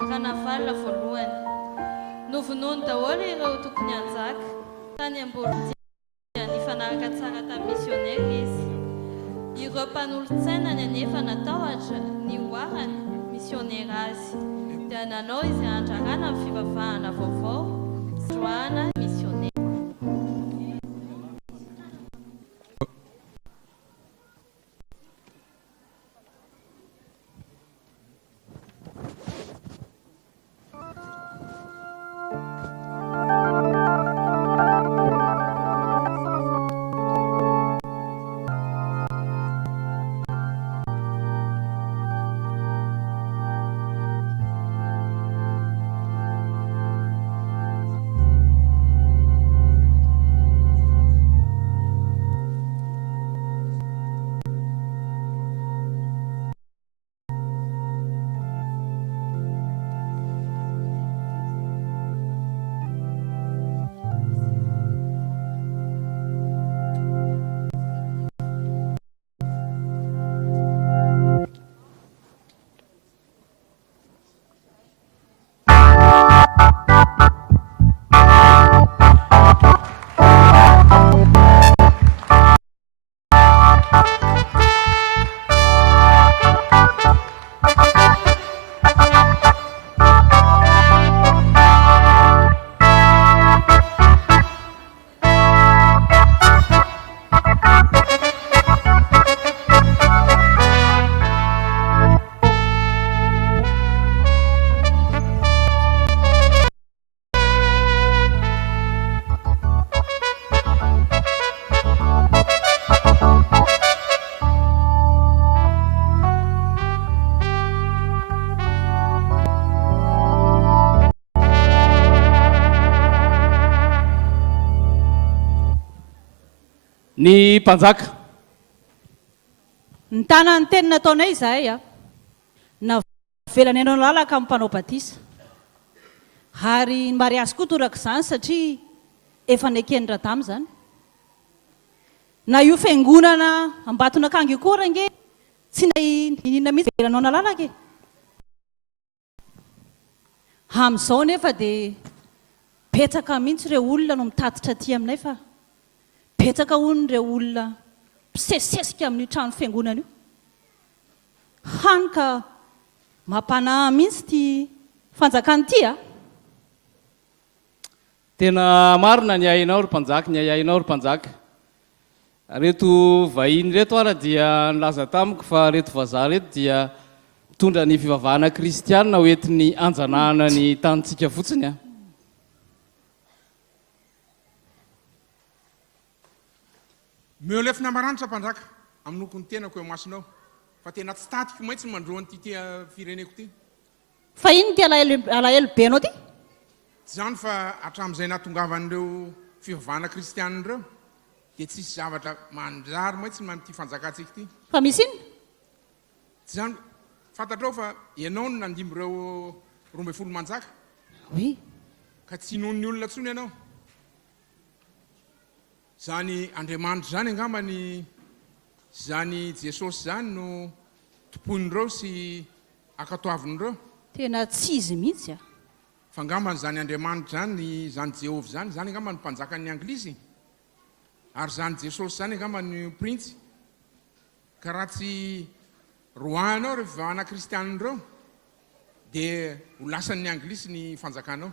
Ranavalona voalohany. Novonoiny daholo ireo tokony anjaka tany ambony dia nifanaraka tsara tamin'ny misionera izy. Ireo mpanolontsaina ny anefa natahotra ny oarany misionera azy. Dia nanao izy andrarana amin'ny fivavahana vaovao joana misionera. Ny mpanjaka. Ny tanany teny nataonay izahay na velany anao lalaka amin'ny mpanao batisa. Ary ny mariazy koa toraka izany satria efa nekeny radamo izany. Na io fiangonana ambatona kangy io koa range tsy nahinina mihitsy velanao nalalaka e. Amin'izao nefa dia petsaka mihitsy ireo olona no mitatitra aty aminay fa petsaka hono ireo olona mpisesesika amin'ny trano fiangonana io. Hany ka mampanahy mihitsy ty fanjakana ity a. Tena marina ny hainao ry mpanjaka, ny hainao ry mpanjaka. Reto vahiny reto ara dia nilaza tamiko fa reto vazaha reto dia mitondra ny fivavahana kristianina hoentiny anjanahana ny tanitsika fotsiny a. Meolefina maranitra mpanjaka amin'ny lokony tenako eo masinao fa tena tsy tatiko mahitsy mandroany ty fireneko ty. Fa ino ty alahelo be anao ty? Zany fa hatramin'izay nahatongavan'ireo fivavahana kristianina ireo dia tsisy zavatra manjary mahitsy ty fanjakatsika ty. Fa misy ino? Zany fantatrao fa ianao no nandimy ireo 12 manjaka. Oui. Ka tsy nohon'ny olona tsony ianao. Zany Andriamanitra zany angambany zany Jesosy zany no tompon'ireo sy akatoavin'ireo. Tena tsy izy mihitsy a. Fa angambany zany Andriamanitra zany zany Jehovah zany angambany mpanjakan'ny Anglisy. Ary zany Jesosy zany angambany prince. Ka raha tsy roanao rehefa fivavahana kristianina dia ho lasan'ny Anglisy ny fanjakanao.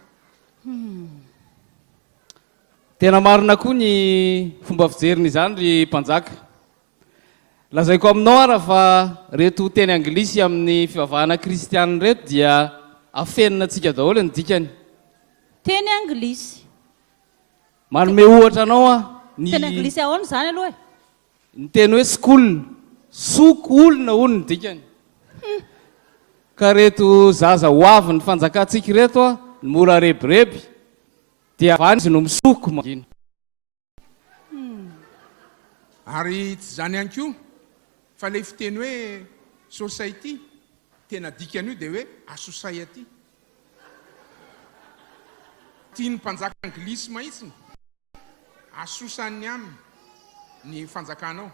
Tena marina koa ny fomba fijeriny izany ry mpanjaka. Lazaiko aminao ara fa reto teny Anglisy amin'ny fivavahana kristianina reto dia afenina antsika daholo ny dikany. Teny Anglisy. Manome ohatra anao a. Teny Anglisy ahoana izany aloha e? Ny teny hoe skolina, soko olona hono ny dikany. Ka reto zaza ho avy ny fanjakantsika reto a, ny mora rebireby, dia avany izy no misoko mangina. Ary tsy zany ihany koa fa ilay fiteny hoe society tena dikany io dia hoe asociety. Tiany mpanjaka Anglisy mahitsy asosany aminy ny fanjakanao.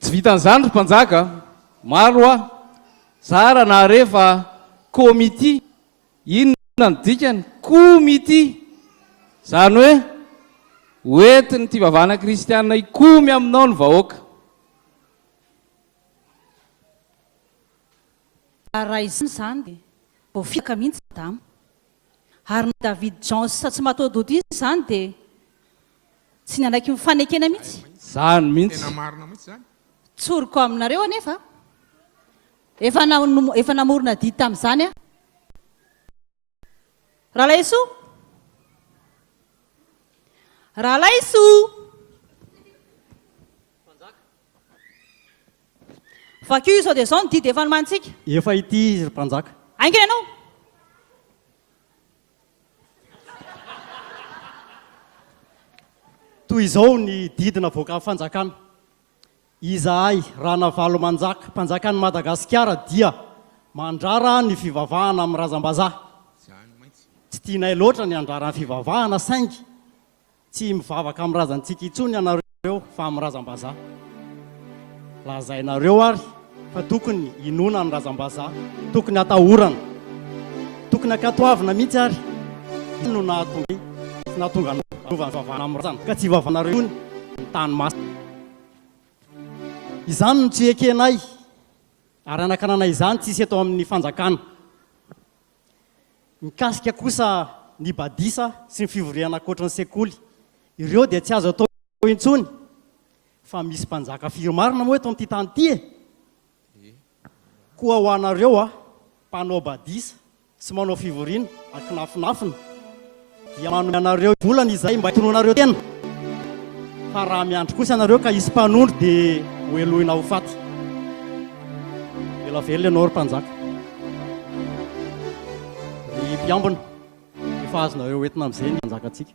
Tsy vitan'izany ry mpanjaka, maro a, zara na rehefa komity inona ny dikany komity zany hoe hoentiny ty vavahana kristianina ikomy aminao ny vahoaka raha izany zany de voafika mihitsy dama ary ny David Jones tsy mataododo izy zany de tsy nanaiky mifanekena mihitsy zany mihitsy tena marina mihitsy zany tsoriko aminareo anefa efa namorona didy tamin'izany a Rahalaiso vakio izao dia zao ny didy efa nomantsika efa ity izy mpanjaka aingina ianao toy izao ny didina voaka fanjakana izahay raha navalo manjaka mpanjakany Madagasikara dia mandrara ny fivavahana amin'ny razam-bazaha tsy tianay loatra ny andrara ny fivavahana saingy tsy mivavaka amin'ny razantsika itsony ianareo fa amin'ny razam-bazaha lazainareo ary fa tokony inona ny razam-bazaha tokony atahorana tokony akatoavina mihitsy ary no nahatonga fivavahana amin'ny razana ka tsy hivavanareo ny tany masina izany no tsy ekenay ary anakananay izany tsisy eto amin'ny fanjakana mikasika kosa ny badisa sy ny fivoriana ankoatra ny sekoly ireo dia tsy azo atao intsony fa misy mpanjaka firy-marina moa eto amin'ity tany ity e koa ho anareo a mpanao badisa sy manao fivoriana akinafinafina dia manome anareo volana izay mba hitononareo tena fa raha miandry kosa anareo ka isy mpanondro dia hoelohina ho faty ela velona ianao ry mpanjaka ny mpiambina efa azonareo entina amin'izay ny mpanjaka antsika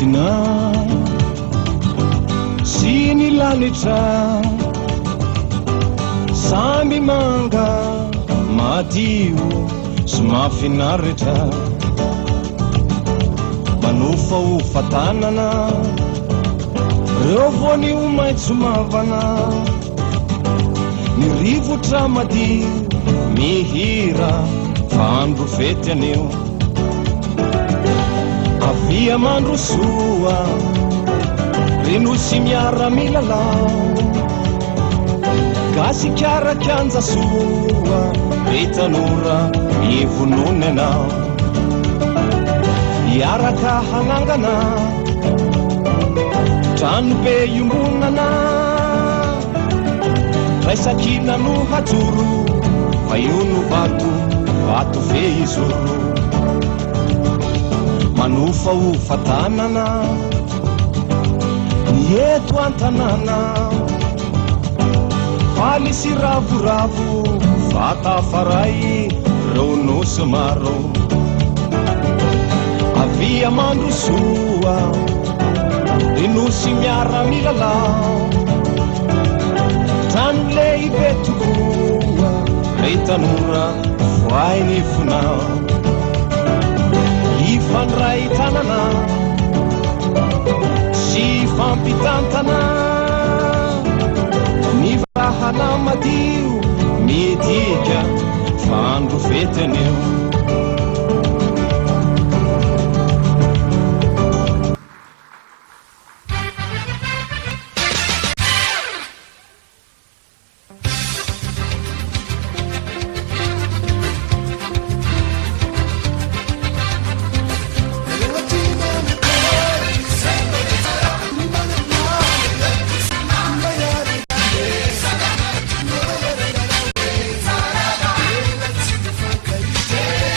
nosina sy ny lanitra samby manga madio sy mafinaritra manofa ho fatanana reo voany ho maitso mavana ny rivotra madio mihira fa andro fety aneo avia mandro soa renosy miara milalao gasikarakianja soa retanora mivonony anao iaraka hanangana trano be iombonana raisakina no hajoro fa io no vato ve izoro manofa ho fatanana ny eto antanana faly sy ravoravo vata faray reo nosy maro avia mandro soa renosy miara milalao trano lehibe tokoa retanora voay ny fonao ifandray tanana sy fampitantana ny varahana madio midika fa andro fety aneo Yeah.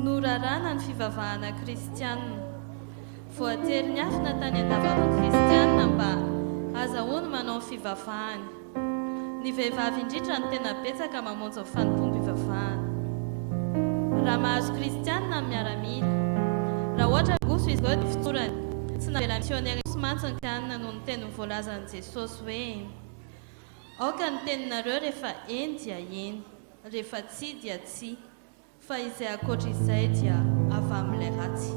Norarana ny fivavahana kristianina. Voatery ny afina tany an-davan'ny kristianina mba azahoany manao ny fivavahany. Ny vehivavy indrindra ny tena betsaka mamonjy ny fanompom-pivavahana. Raha mahazo kristianina amin'ny miaramila, raha ohatra goso izy izao dia fitorany tsy navela misionera sy mantsy ny kristianina noho ny teny voalazan'i Jesosy hoe aoka ny teninareo rehefa eny dia eny, rehefa tsia dia tsia, fa izay akoatra izay dia avy amin'ilay ratsy.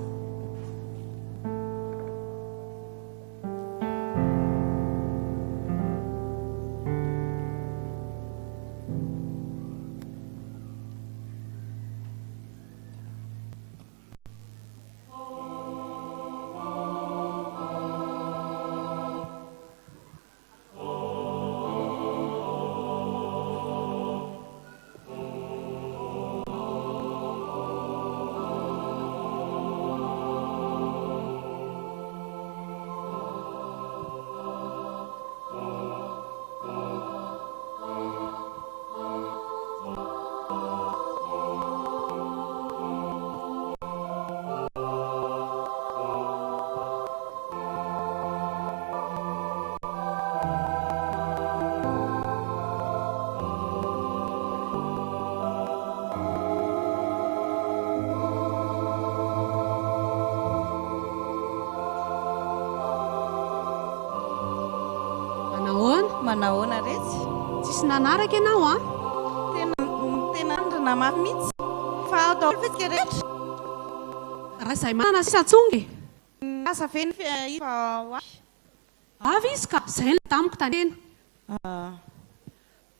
Manahoana retsy? Tsisy nanaraka ianao a? Tena andrina mafy mihitsy. Fa atao vetika rehetra. Raha izay manana sisa tsongy. Asa feny ifa avy izy ka izay ny tamiko tantena.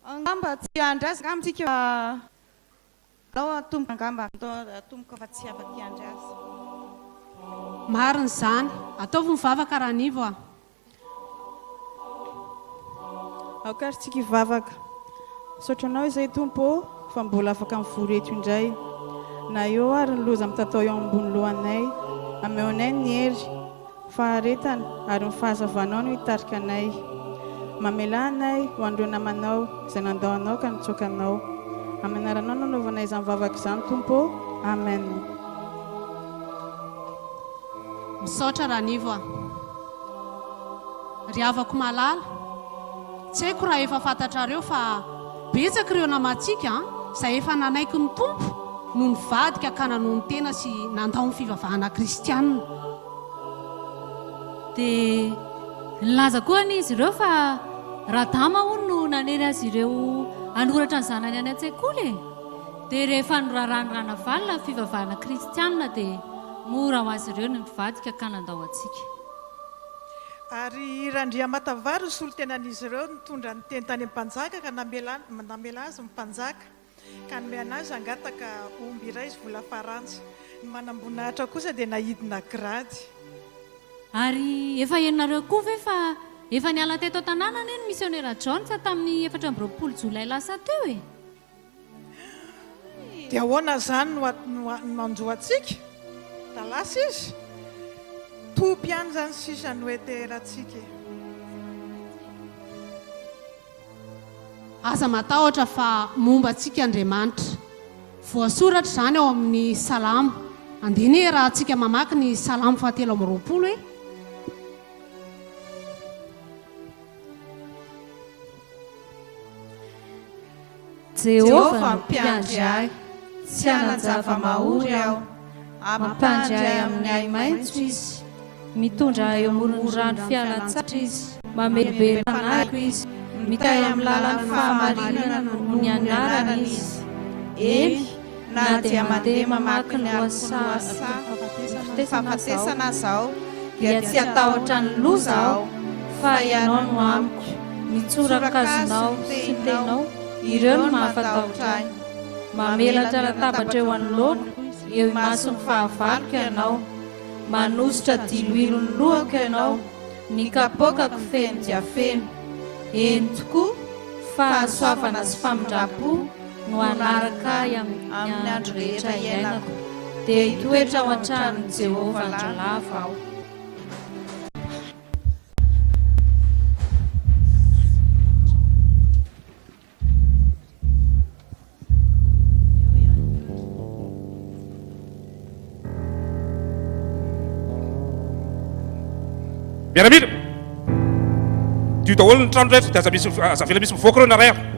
Angamba tsy andry azy angamba tsika atao tomboka angamba tomboka fa tsy afa-tia andry azy. Marina izany, ataovy mivavaka raha nivo a. Aokary tsika hivavaka. Saotranao izay tompo fa mbola afaka mivory eto indray. Na eo ary ny loza mitatao eo ambony lohanay, ameonay ny hery, faharetana ary ny fahazavanao no hitarika anay. Mamela anay ho andreo namanao izay nandaonao ka nitsokanao. Amenaranao nanaovanay izany vavaka izany tompo. Amen. Misaotra raha nivo a. Ry havako malala, tsy haiko raha efa fantatrareo fa betsaka ireo namatsika izay efa nanaiky ny tompo no nivadika ka nanohy ny tena sy nandao ny fivavahana kristianina. Dia nilaza koa n'izy ireo fa radama hono no nanery azy ireo anoratra ny zanany any an-tsekoly. Dia rehefa norarana valina ny fivavahana kristianina dia mora ho azy ireo no nivadika ka nandao antsika. Ary Randria Matavary ny solotenan'izy ireo nitondra ny teny tany am-panjaka ka namela azy mpanjaka ka nomena azy angataka omby iray izy vola farantsa. Ny manam-boninahitra kosa dia nahidina grady. Ary efa henonareo koa ve fa efa niala teto an-tanàna iny misionera John tamin'ny 24 Jolay lasa teo e? Dia ahoana izany no manjoantsika? Da lasa izy. Topy ihany izany sisa no eteratsika. Aza matahotra fa momba antsika Andriamanitra. Voasoratra izany ao amin'ny salama. Andiny raha antsika mamaky ny salama 7:20 e. Jehovah mpiandry ahy, tsy hanan-java-mahory aho, mampandray amin'ny ay maitso izy, mitondra eo amoron'rano fialan-tsatra izy, mamelobe mpanahiko izy, mitay amin'ny lalan'ny fahamarinana no ny anarana izy. Eny na dia mandeha mamaky ny fahafatesana zao, dia tsy atahotra ny loza aho, fa ianao no amiko, mitsoraka azonao sy ny tenao, ireo no mahafatahotra ahy. Mamelatra latabatra eo anoloana, eo imason'ny fahavaloko ianao, manositra diloilo ny lohako ianao, ny kapokako feno dia feno. Eny tokoa, fahasoavana sy famindrapo no anaraka ahy amin'ny andro rehetra iainako, dia hitoetra ao an-tranon'i Jehovah andro lava aho. Miaramila, dio daholo ny trano rehetra dia aza vela misy mivoaka reo naray aho.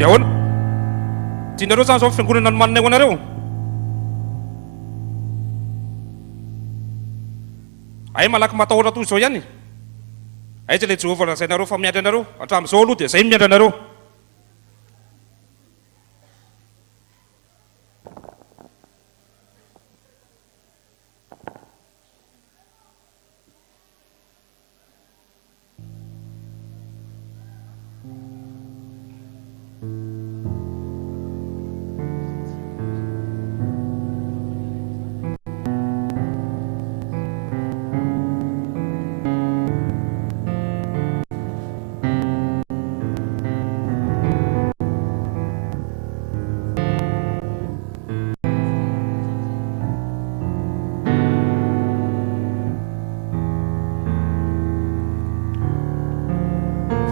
Dia ahoana? Tianareo zany zao fiangonana nomaninay ho anareo? Ay malaky matahotra toy izao ihany. Aiza ilay Jehovah lazainareo fa miandry anareo? Hatramin'izao aloha dia izay miandry anareo.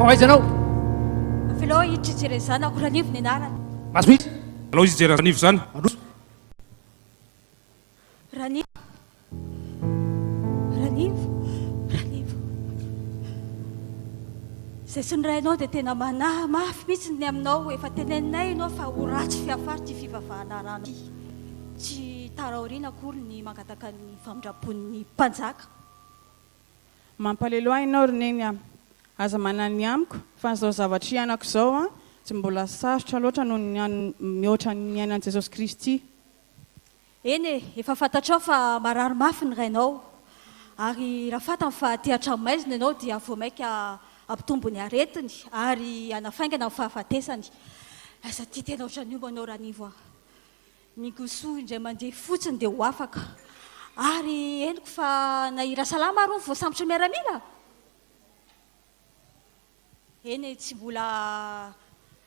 Aisanao? Filao hitrijery zany ako ranivo ny anarany. Maso misy? Alao izy jery ranivo zany. Ranivo. Ranivo. Ranivo. Zay sy ny rainao dia tena manahy mafy mihitsy ny aminao efa teneninay ianao fa ho ratsy fiafary ty fivavahana rano. Tsy taraoriana akory ny mangataka ny famindrapon'ny mpanjaka. Mampalelo ianao roneny aza manany amiko fa zao zavatra ianako zao a tsy mbola sarotra loatra no mihoatra ny ainan' Jesosy Kristy. Eny efa fantatrao fa marary mafy ny rainao ary raha fantany fa ty hatramaizina ianao dia vo maika ampitombo ny aretiny ary anafaingana ny fahafatesany. Asa ty tena ohatran'io manao ranivo a. Migosoa indray mandeha fotsiny dia ho afaka. Ary eniko fa nahira salama ary vo sambotra miaramila. Eny tsy mbola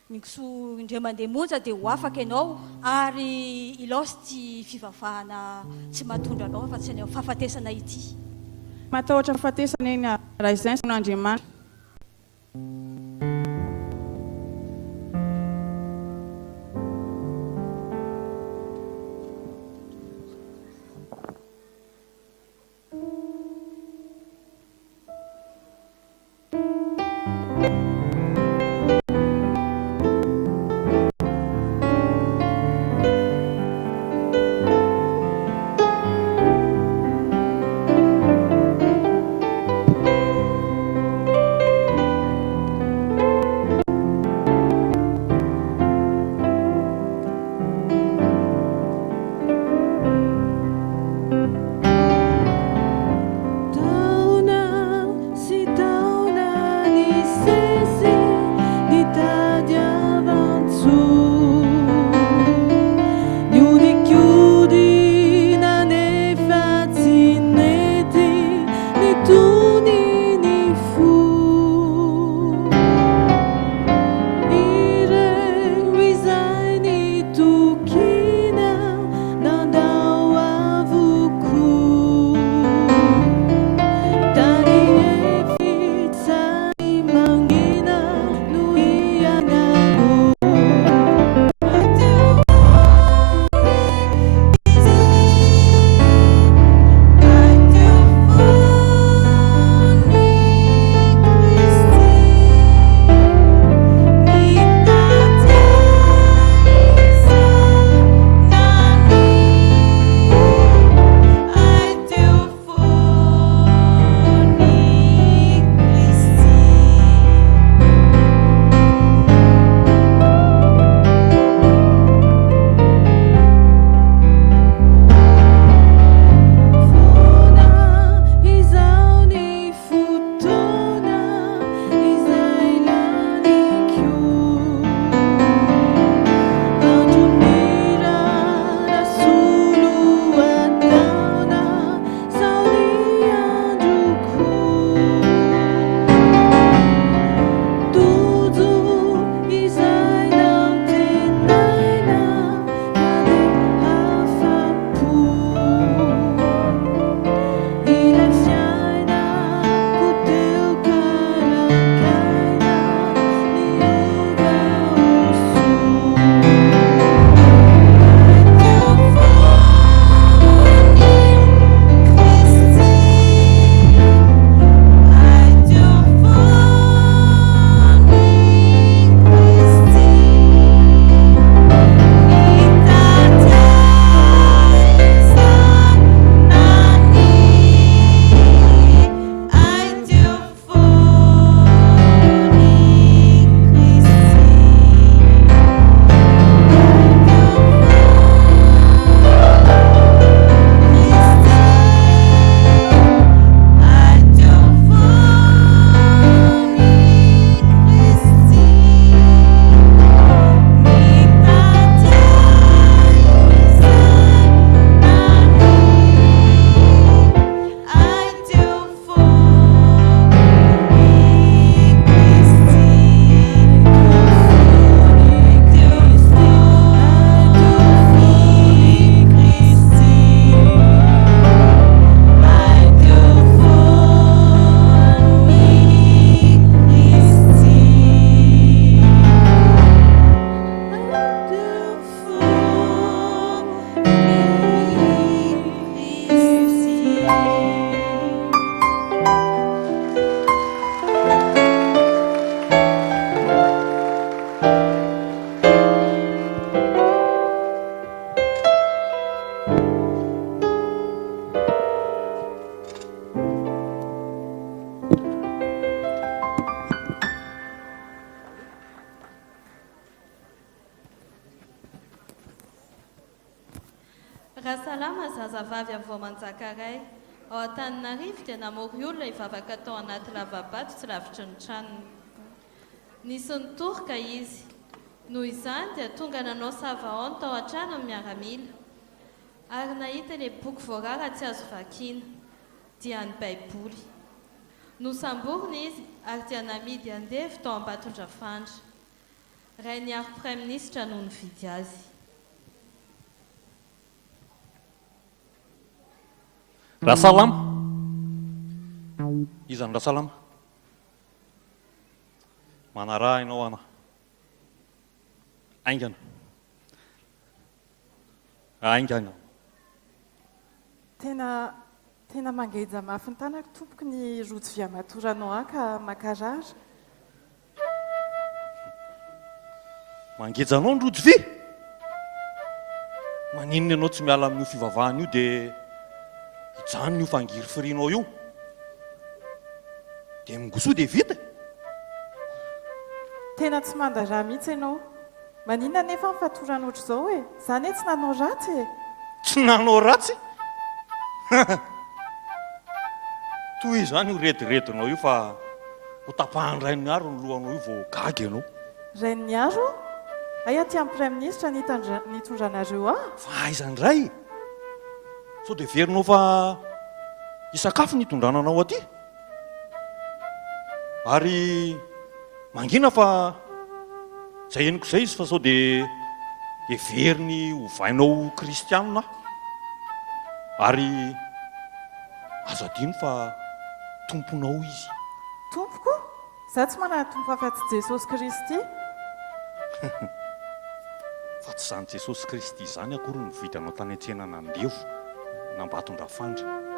migosoa indray mandeha monja dia ho afaka ianao ary ilaosy ty fivavahana tsy mahatondra anao fa tsy ny fahafatesana ity. Matahotra fahafatesana eny raha izay sy n'Andriamanitra. raha salama zazavavy avy Manjakaray ao Antananarivo dia namory olona hivavaka tao anaty lavabato tsy lavitry ny tranony. Nisy nitoroka izy. Noho izany dia tonga nanao savaon tao an-trano amin'ny miaramila. Ary nahita ilay boky voarara tsy azo vakiana dia ny Baiboly. Nosamboriny izy ary dia namidy andevy tao Ambatondravandra. Rain'ny Prime-ministre no nividy azy. Rasalama. Izany Rasalama. Manara ianao ana. Aingana. Aingana. Tena mangeja mafy ny tanako tompoko ny rojo viamatoranao aho ka makarara. Mangeja anao ny rojo vy? Maninona ianao tsy miala amin'io fivavahana io dia hijanona io fangiry firianao io. Dia mingoso dia vita. Tena tsy mandara mihitsy ianao. Maninona nefa mifatorana ohatr'izao e? Izany hoe tsy nanao ratsy e? Tsy nanao ratsy? Toy izany io rediredinao io fa ho tapahany rain'ny aro ny lohanao io vao gaga ianao. Rain'ny aro? Aia ty amin'ny Prime-ministre nitondranareo ah? Fa aizany ray. Sao dia verinao fa hisakafo nitondrananao aty. Ary mangina fa izay henoko izay izy fa sao dia heveriny hovainao kristianina. Ary azo adino fa tomponao izy. Tompoko? Izaho tsy manana tompo afa-tsy Jesosy Kristy. Fa tsy izany Jesosy Kristy izany akory ny vidanao tany an-tsena nandevo n'Ambatondravandra.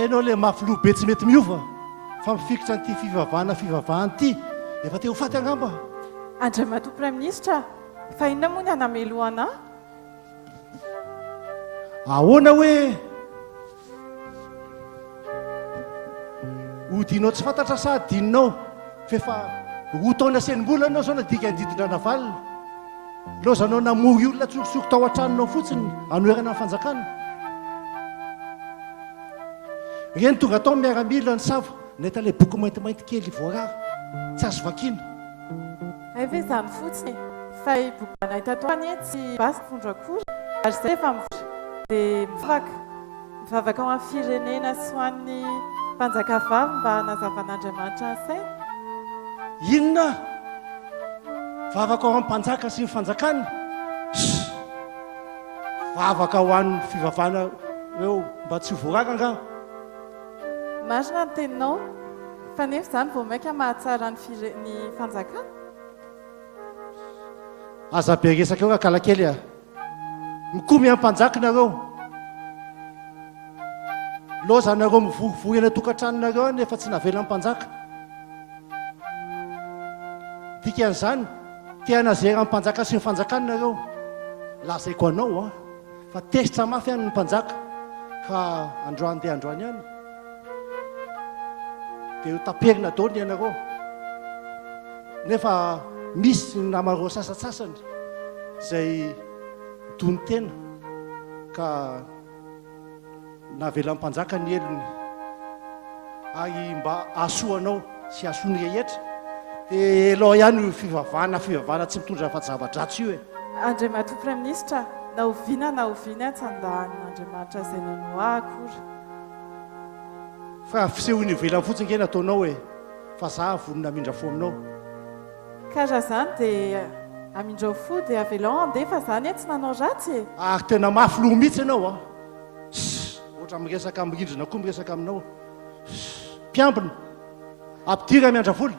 Ianao ilay mafy lobe tsy mety miova fa mifikitra an'ity fivavahana ity efa te ho faty angamba. Andriamatoa Prime-ministre, fa inona moa ny hanamelo anahy? Ahoana hoe hodinao tsy fantatra sa adinonao fa efa ho taona senimbola anao sao nadika andidindrana valina. Lozanao namory olona tsokosoko tao an-tranonao fotsiny hanoerana ny fanjakana. Reny tonga tao miaramila ny sava nahita ilay boky maintimainty kely voarara tsy azo vakiana. Ay ve izany fotsiny fa boky nahita tao any tsy basy fondro akory ary izay efa mivondra dia mivavaka ao amin'ny firenena sy ho an'ny mpanjaka vavy mba hanazavan'Andriamanitra ny saina. Inona? Vavaka ao amin'ny mpanjaka sy ny fanjakana? Vavaka ho an'ny fivavahana eo mba tsy voarara nga. Marina ny teninao fa nefa izany vao maika mahatsara ny fanjakana. Aza be resaka eo akalakely a. Mikomy amin'ny mpanjaka nareo. Lozanareo mivorivory eny tokantranonareo nefa tsy navela amin'ny mpanjaka. Dikan'izany te hanazera amin'ny mpanjaka sy ny fanjakana nareo. Lazaiko anao a fa tesitra mafy any ny mpanjaka ka androany dia androany ihany. Dia ho taperina daony ianareo. Nefa misy namareo sasatsasany izay dony tena ka navela mpanjaka ny elony ary mba asoanao sy asoany rehetra dia elao ihany fivavahana tsy mitondra afa-java-dratsy io e. Andriamatoa Prime-ministre, na oviana tsandahan'Andriamanitra izay nanao akory. Fa fisehoany ivelany fotsiny ke nataonao e fa za vonona amindra fo aminao. Ka raha izany dia amindra fo dia avelao andefa izany tsy nanao ratsy e. Ary tena mafy loha mihitsy ianao a. Ohatra miresaka mirindrina koa miresaka aminao. Mpiambina ampidira miandra vola.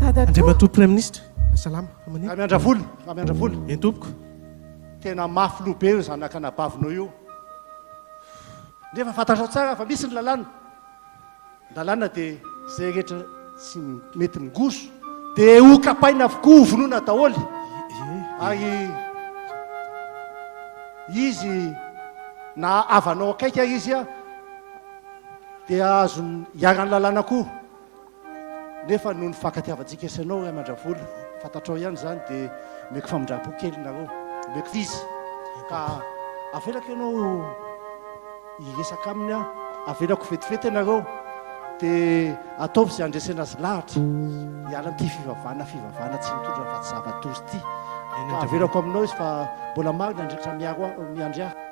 Andriamatoa Prime-ministre, salama. Miandra vola, miandra vola. En tompoko. Tena mafy loha be io zanaka nabavinao io. nefa fantatra tsara fa misy ny lalàna dia zay rehetra tsy mety migoso dia ho kapaina avokoa ho vonoina daholy ary izy na avanao akaiky ary izy a dia azo hiarany lalàna koa nefa noho ny fankatiavantsika isanao ray aman-dravola fantatrao ihany zany dia meko famindram-po kely nareo meko izy ka avelako ianao hiresaka aminy a avelako vetivety ianareo dia ataovy izay andresena azy lahatra hiala n'ity fivavahana tsy mitondra ny vaty zavatozy ity ka avelako aminao izy fa mbola marina andraikitra miandry ahy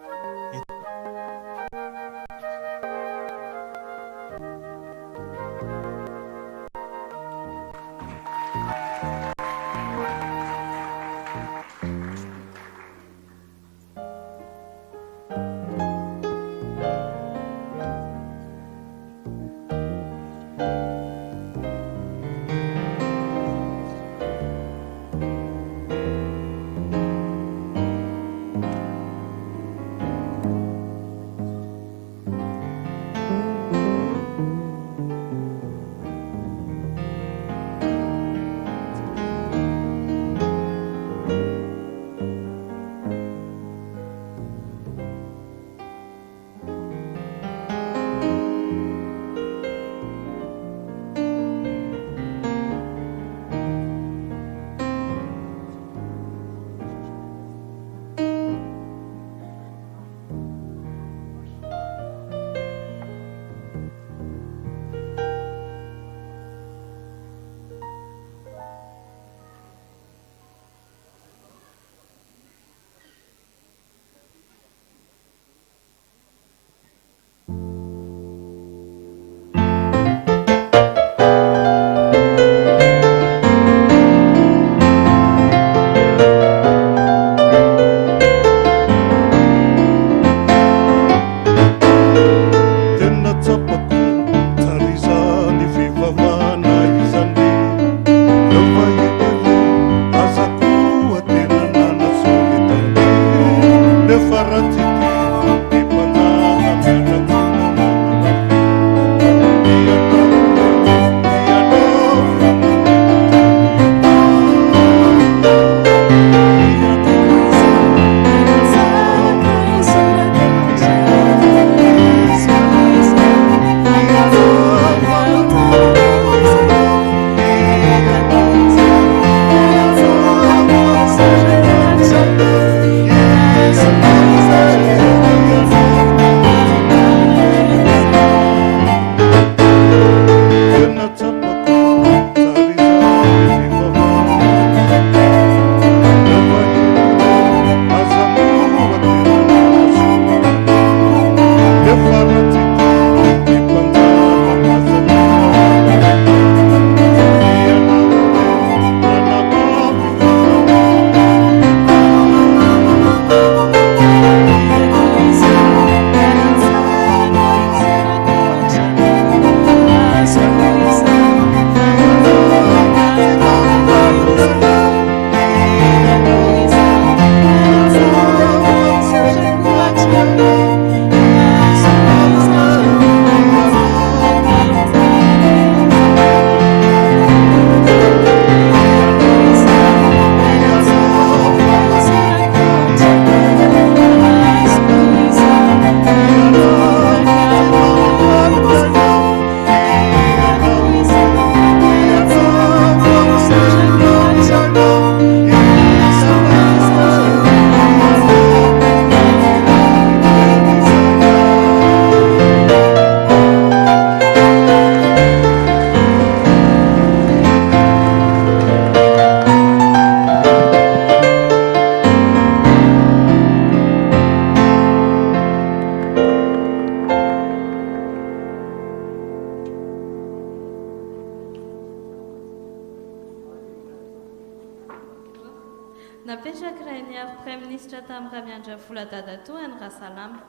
napetraka rainy premier ministre tamin'ny Ramiandravola dadatoany Rasalama.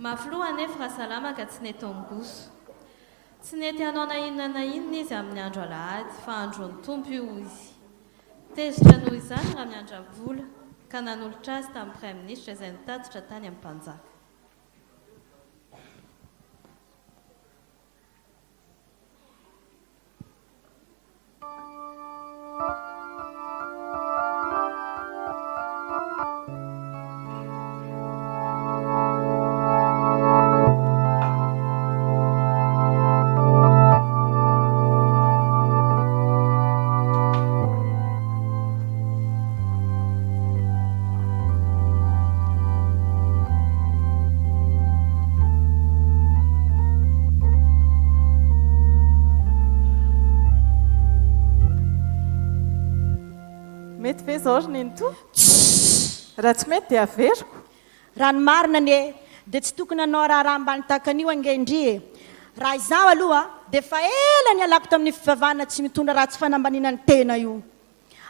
Mafloa anefa Rasalama ka tsy nety amboso. Tsy nety hanao na inona na inona izy amin'ny andro alahady fa andron'ny tompo io izy. Tezitra noho izany Ramiandravola ka nanolotra azy tamin'ny premier ministre izay nitatitra tany amin'ny mpanjaka. mety ve zao ry nenitoa raha tsy mety dia averiko rano marina ne dia tsy tokony anao raha ambany tahaka an'io angendry e raha izaho aloha dia efa ela ny alako tamin'ny fivavahana tsy mitondra raha tsy fanambanina ny tena io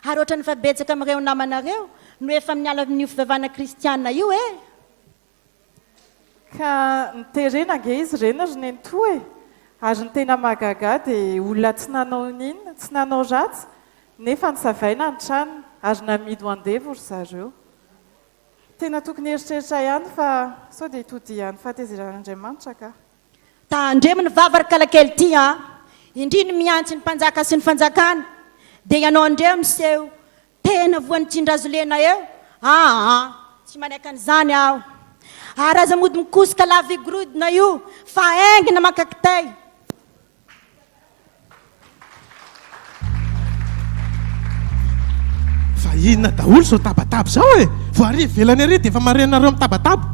ary ohatra ny fa betsaka amin'ireo namanareo no efa miala amin'io fivavahana kristiana io e ka niterena nge izy reny ry nenitoa e ary ny tena mahagaga dia olona tsy nanao ninona tsy nanao ratsy nefa nisavaina ny tranony ary namidy ho andevo ry zareo tena tokony heritreritra ihany fa sao dia hitody ihany fahatezeran'Andriamanitra ka tandremo ny vavarykalankely ty a indriny miantsy ny mpanjaka sy ny fanjakana dia ianao andreo miseho tena voan'ny tsindrazo-lena eo tsy manaiky an'izany aho ary aza mody mikosika lavigorodina io fa aingina makakitay fa inona daholo zao tabatabo zao e voary velany ary dia efa marenareo mitabatabo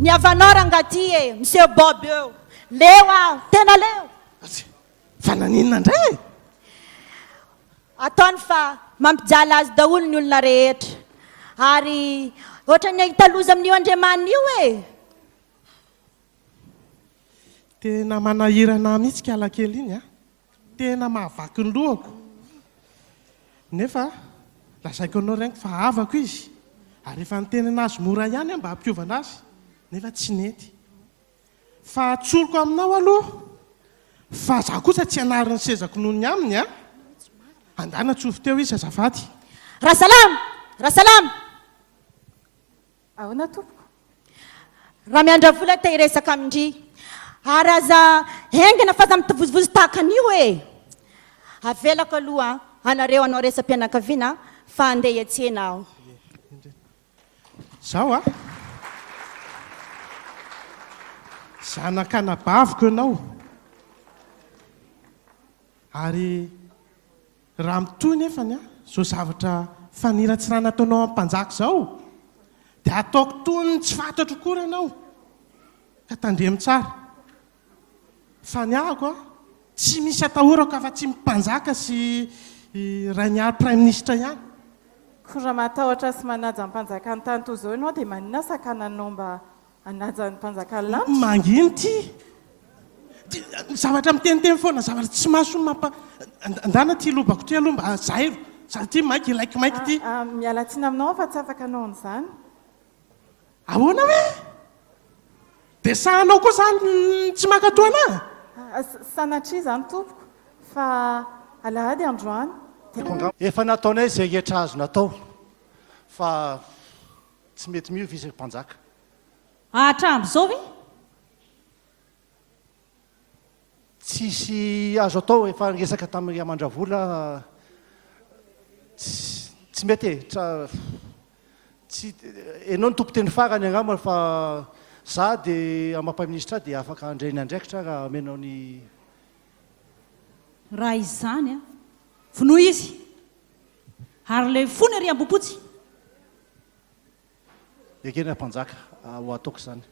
ny avanao rangaty e miseho bob eo leo aho tena leo fa naninona indray ataony fa mampijala azy daholo ny olona rehetra ary ohatra ny hitaloza amin'io andriamanina io e tena manahirana mihitsy kalakely iny a tena mahavaky ny lohako nefa lazaiko anao regny fa avako izy ary efa nitenana azy mora ihany mba hampiovana azy nefa tsy nety fa tsoroko aminao aloha fa za kosa tsy anariny sezako noho ny aminy a andana tsofo teo izy azafady rahasalama ahoana tompoko raha miandra vola te hiresaka amindry ary aza engina fa za mitovozovozy tahaka an'io e avelako aloha anareo anao resam-pianakaviana fa andeha hiatsena aho zao a zanak'anabaviko ianao ary raha mitoy nefany a zao zavatra faniratsy raha nataonao ampanjaka zao dia ataoko toy ny tsy fantatro kory ianao ka tandremo tsara fa ny ahako a tsy misy atahorako afa tsy mpanjaka sy raha niary prime ministre ihany ko raha matahotra sy manaja ny mpanjaka ny tany toy izao ianao dia manina sakananao mba hanaja ny mpanjaka ny lanitra mangino ty zavatra miteniteny foana zavatra tsy maso andana ty lobako ty aloha mba zairo satria maiky ilaikimaiky ty miala tsiny aminao fa tsy afaka anao an'izany ahoana hoe dia sahanao koa zany tsy makatoana sanatria zany tompoko fa alahady androany efa nataonay izay hetra azo natao fa tsy mety miovy izy mpanjaka atrambo zao ve tsisy azo atao efa resaka tamin'ny amandravola tsy mety e tsy enao ny tompo teny farany angamba fa za dia amampaministra dia afaka andrainy andraikitra raha amenao ny raha izany a vonoa izy ary le fony ary ambopotsy ekena mpanjaka ho ataoko izany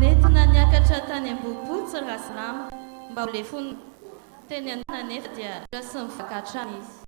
Nentina niakatra tany Ambohipo raha silamo mba ho lefony teny anana nefa dia sy mivakatrany izy.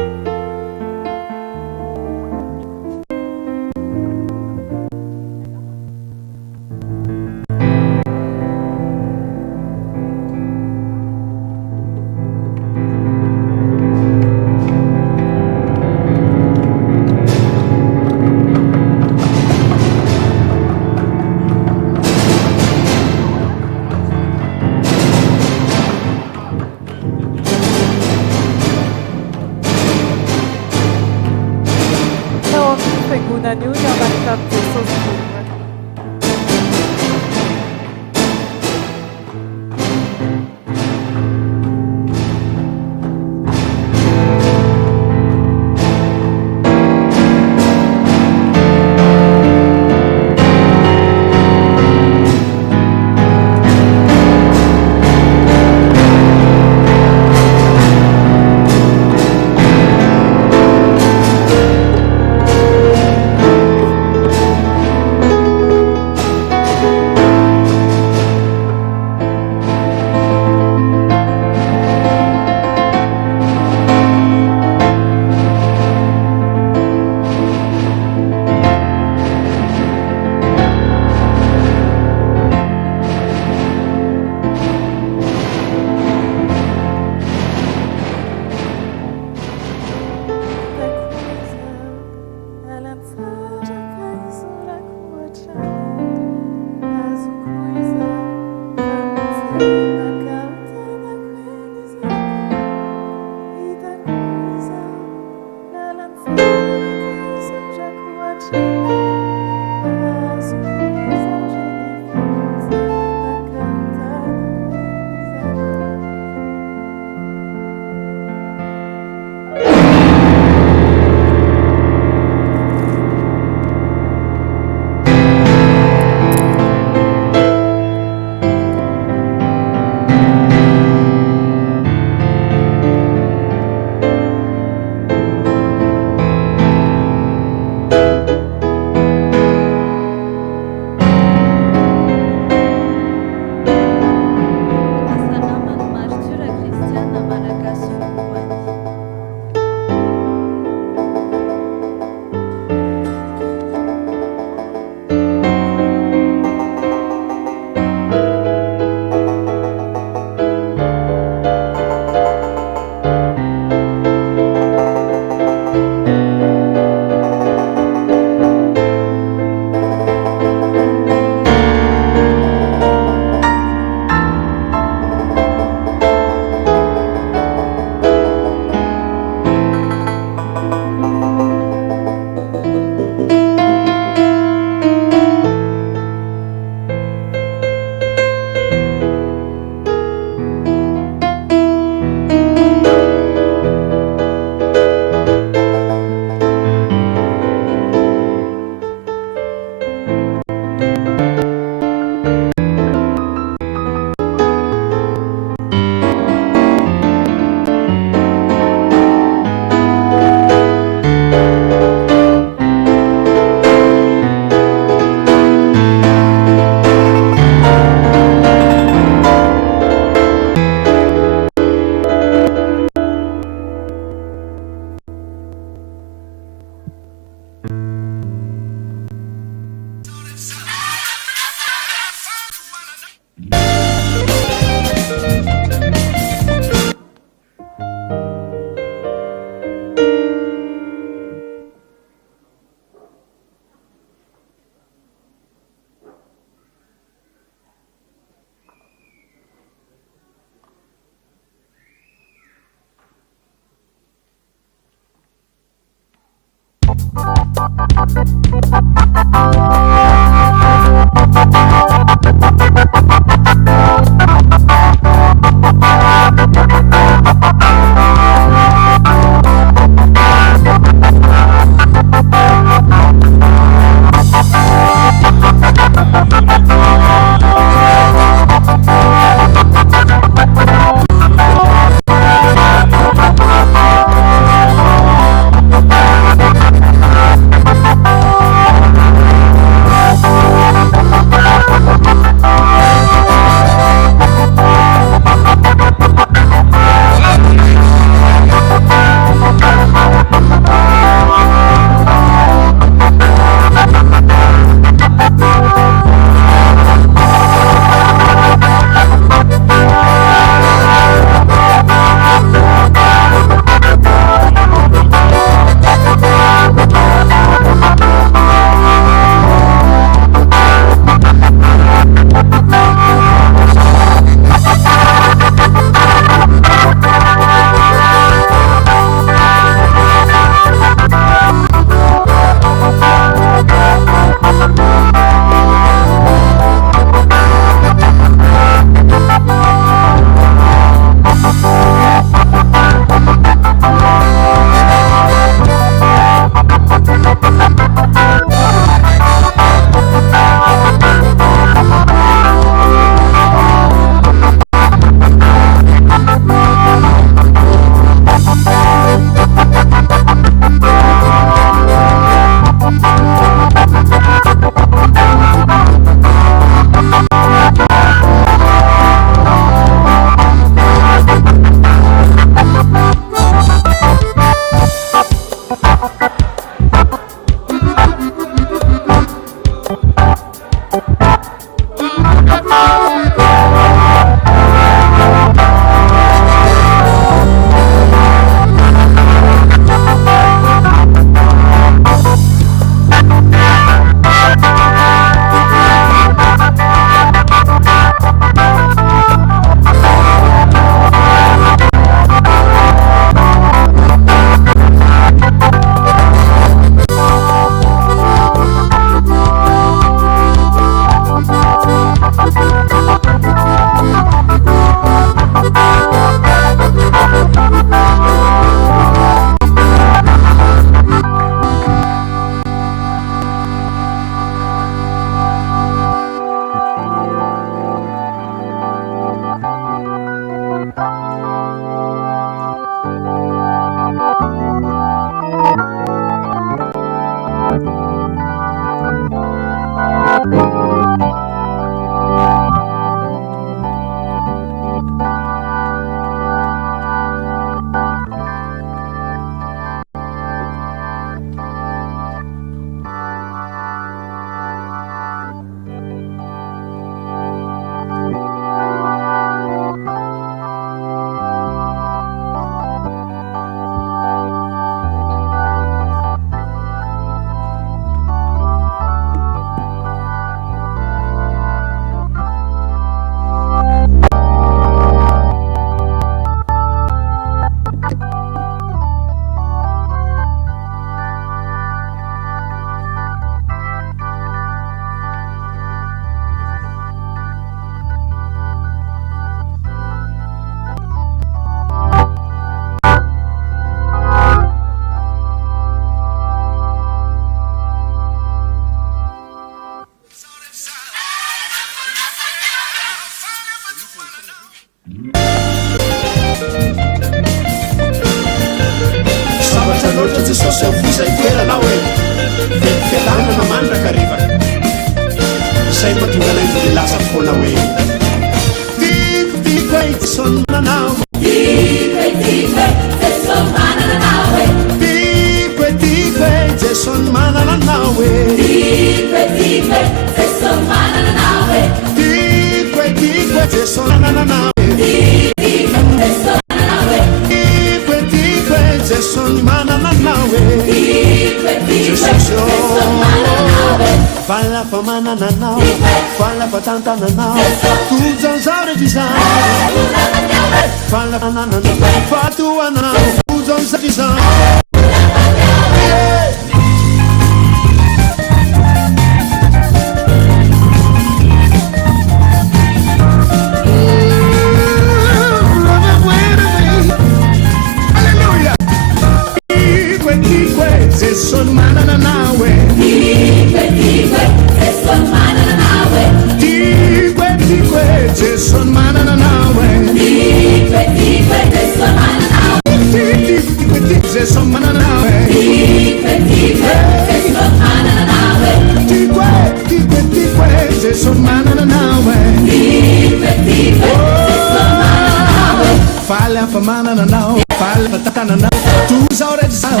Faly afa manana anao, faly afa tatananao, tozao rehetra zao.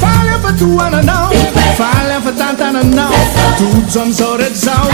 Faly afa tohananao, faly afa tantananao, tojo amizao rehetra zao.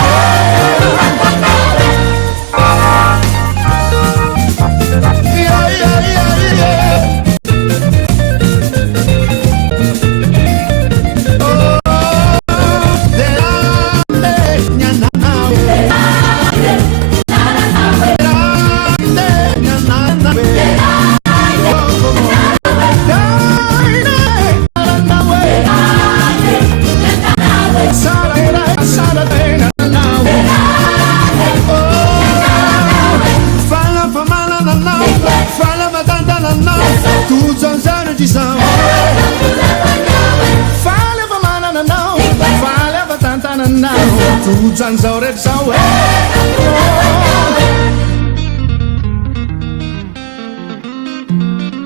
Tujanzao rehetra zao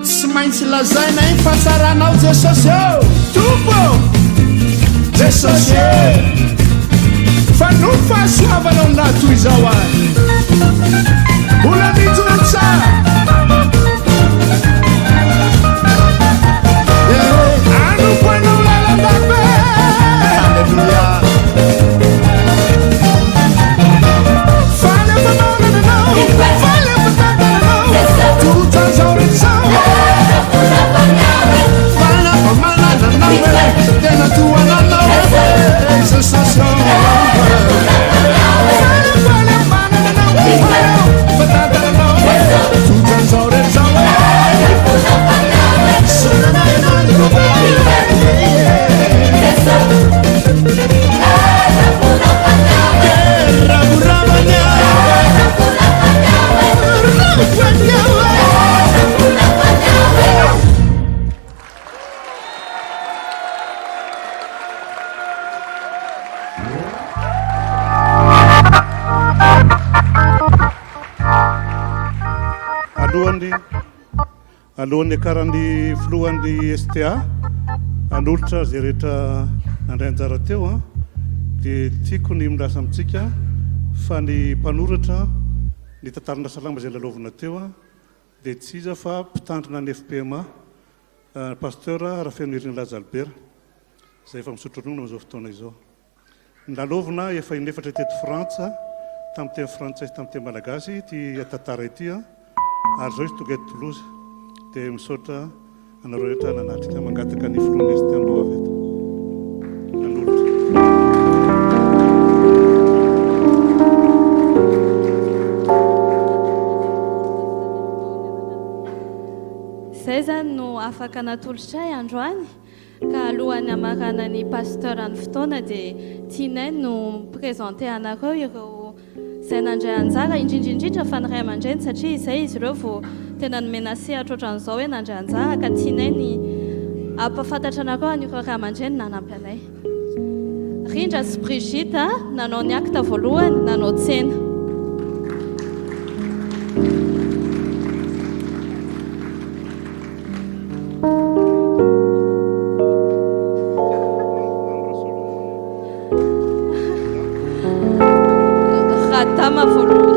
tsy maintsy lazaina iny fahasaranao Jesosy eo tompo Jesosy fa no fahasoavanao natoy zao any ola mijotsa anokoanao lalandabe halleluia alohan'ny karan'ny filohan'ny STA anolotra zay rehetra nandray anjara teo dia tiako ny milasa amintsika fa ny mpanoratra ny tantarana salama zay lalovina teo dia tsy iza fa mpitandrina ny FPMA pasteur Rafenirina Laza Albert zay efa misotro ronono amin'izao fotoana izao ny lalovina efa inefatra teto Frantsa tamin'ny teny frantsay tamin'ny teny malagasy ty tantara ity ary zao izy tonga eto Toulouse dia misaotra anareo rehetra nanatrika mangataka ny filohan'ny STA ambao avy eto nanolotra zay zany no afaka natolotray androany ka alohan'ny amarana ny pasteur any fotoana dia tianay no présente anareo ireo izay nandray anjara indrindrindrindra fa ny ray aman-dreny satria izay izy ireo vao tena nomena sehatra ohatran'izao hoe nandray anjara ka tianay ny ampafantatra anareo an'ireo ray aman-dreny nanampy anay Rindra sy Brigitte nanao ny akta voalohany nanao tsena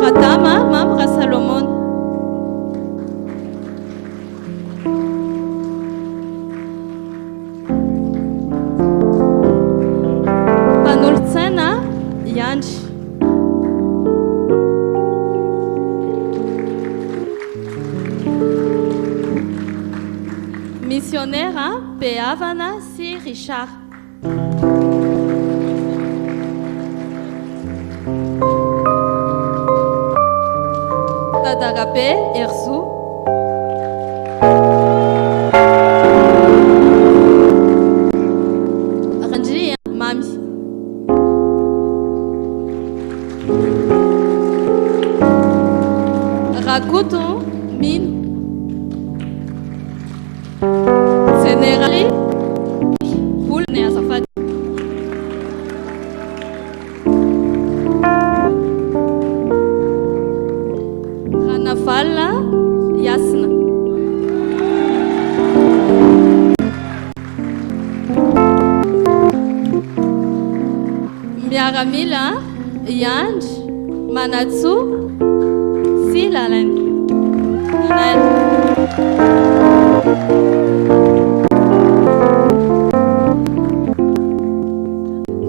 Radama Mamra Salomon Panoltsena Yandry missionnaire Beavana si Richard Darabe Erzu Ranji Mami Rakuto Min Generali Pulne Asafat Ranafala Yasna Miara Miaramila iandry manatsoa sy lalany.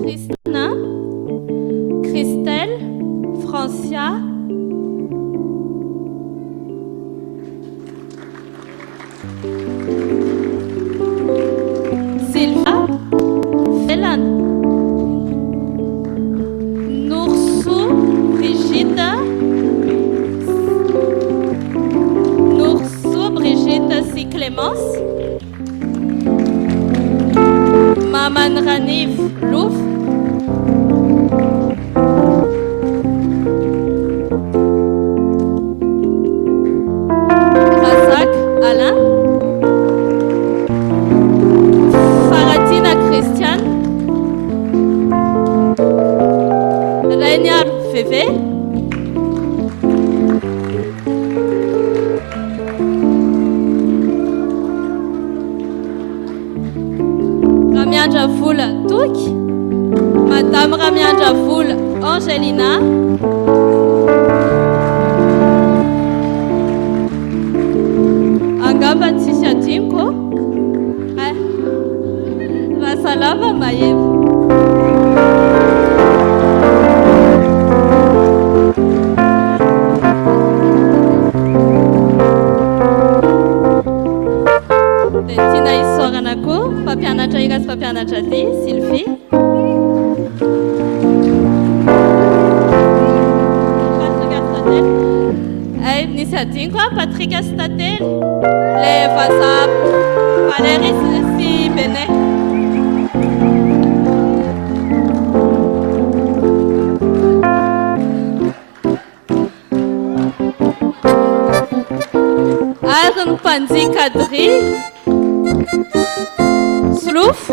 Christina, Christelle, Francia, Sylvia, Félan, Noursou, Brigitte, si Clémence, Maman Ranif Louf, Razak Alain, Faratina Christiane, Regnard Févé, Ramiandra Voula Touk, Madame Ramiandra Voula Angelina, Angamba Tishatimko, Vasalava Mayev. Tina Isoranako, Papianatra Iras Papianatra Di, Sylvie. Nisy quoi, Patrick Astatel, les Vasap, Valérie Si Benet. Aaron Panzi Kadri, Slouf,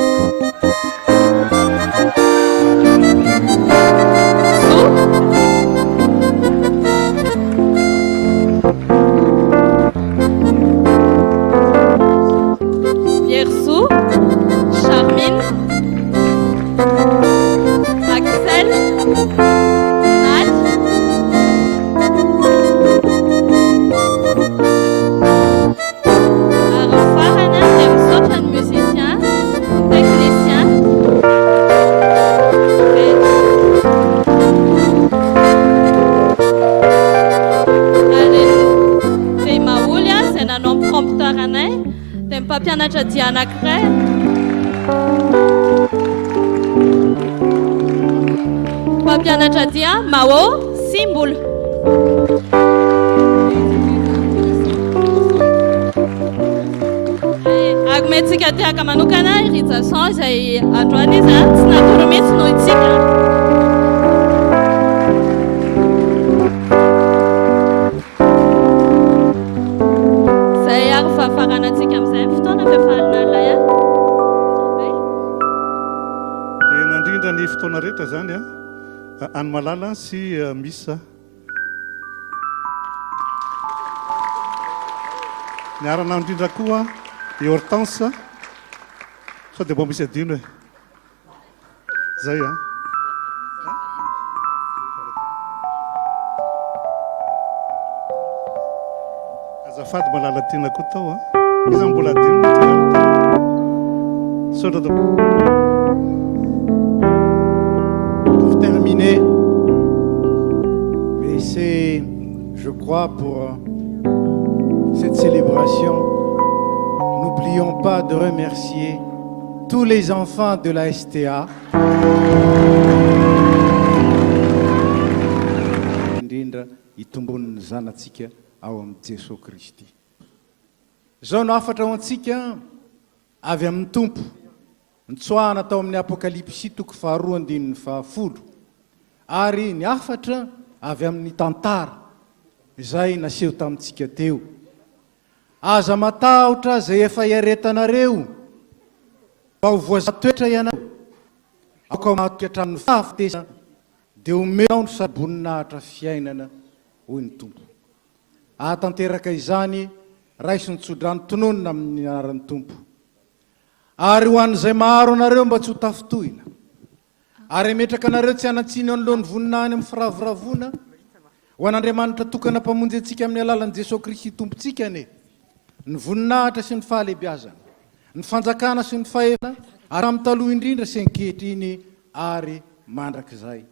Yersou, Charmine, Axel, Nad, Farana, un musicien, technicien, Maoulia, c'est un nom prompteur anais. Tem papianatra dia anankiray. Papianatra dia Mao Simboul. Agmetsika tiaka manokana irisation izay androany izy tsy natoro mihitsy noho itsika. Fafaranatsika amin'izay fotoana fiafarana ilay dia nandrindra ny fotoana rehetra zany any Malala sy Misa. Niarana indrindra koa i Hortense sao dia mbo misy adino e zay azafady Malala tiana koa tao izy mbola adino Pour terminer, et c'est, je crois, pour cette célébration, n'oublions pas de remercier tous les enfants de la STA. Indrindra itombon'ny zanatsika ao amin'ny Jesosy Kristy. Zao no afatra ao antsika avy amin'ny tompo. Nitsoahana tao amin'ny Apokalipsy toko 2:10. Ary ny afatra avy amin'ny tantara izay naseho tamintsika teo. Aza matahotra zay efa iaretanareo mba ho voazatoetra ianareo aoka mahatoetra amin'ny fahafatesana dia omenao no saboninahitra fiainana hoy ny tompo. Ahatanteraka izany raiso nitsodrano tononona amin'ny anaran'ny tompo. Ary ho an'izay maro anareo mba tsy ho tafitohina ary metraka anareo tsy anatsiny anolohan'ny voninany amin'ny firavoravona ho an'andriamanitra tokana mpamonjy antsika amin'ny alalan'i Jesosy Kristy tompontsika ane ny voninahitra sy ny fahalehibiazana ny fanjakana sy ny fahefana ary amin'ny taloha indrindra sy ankehitriny ary mandrakizay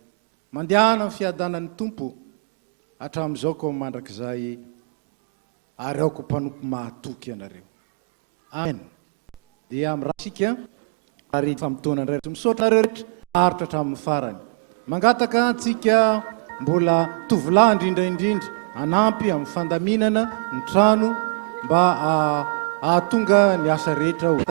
mandehana amin'ny fiadanan'ny tompo hatramin'izao ko mandrakizay ary aoko mpanompo mahatoky ianareo amen dia amin'ny rahasika ary famitona indray misaotra nareo rehetra aritra hatramin'ny farany mangataka antsika mbola tovolahy indrindraindrindra anampy amin'ny fandaminana ny trano mba ahatonga ny asa rehetra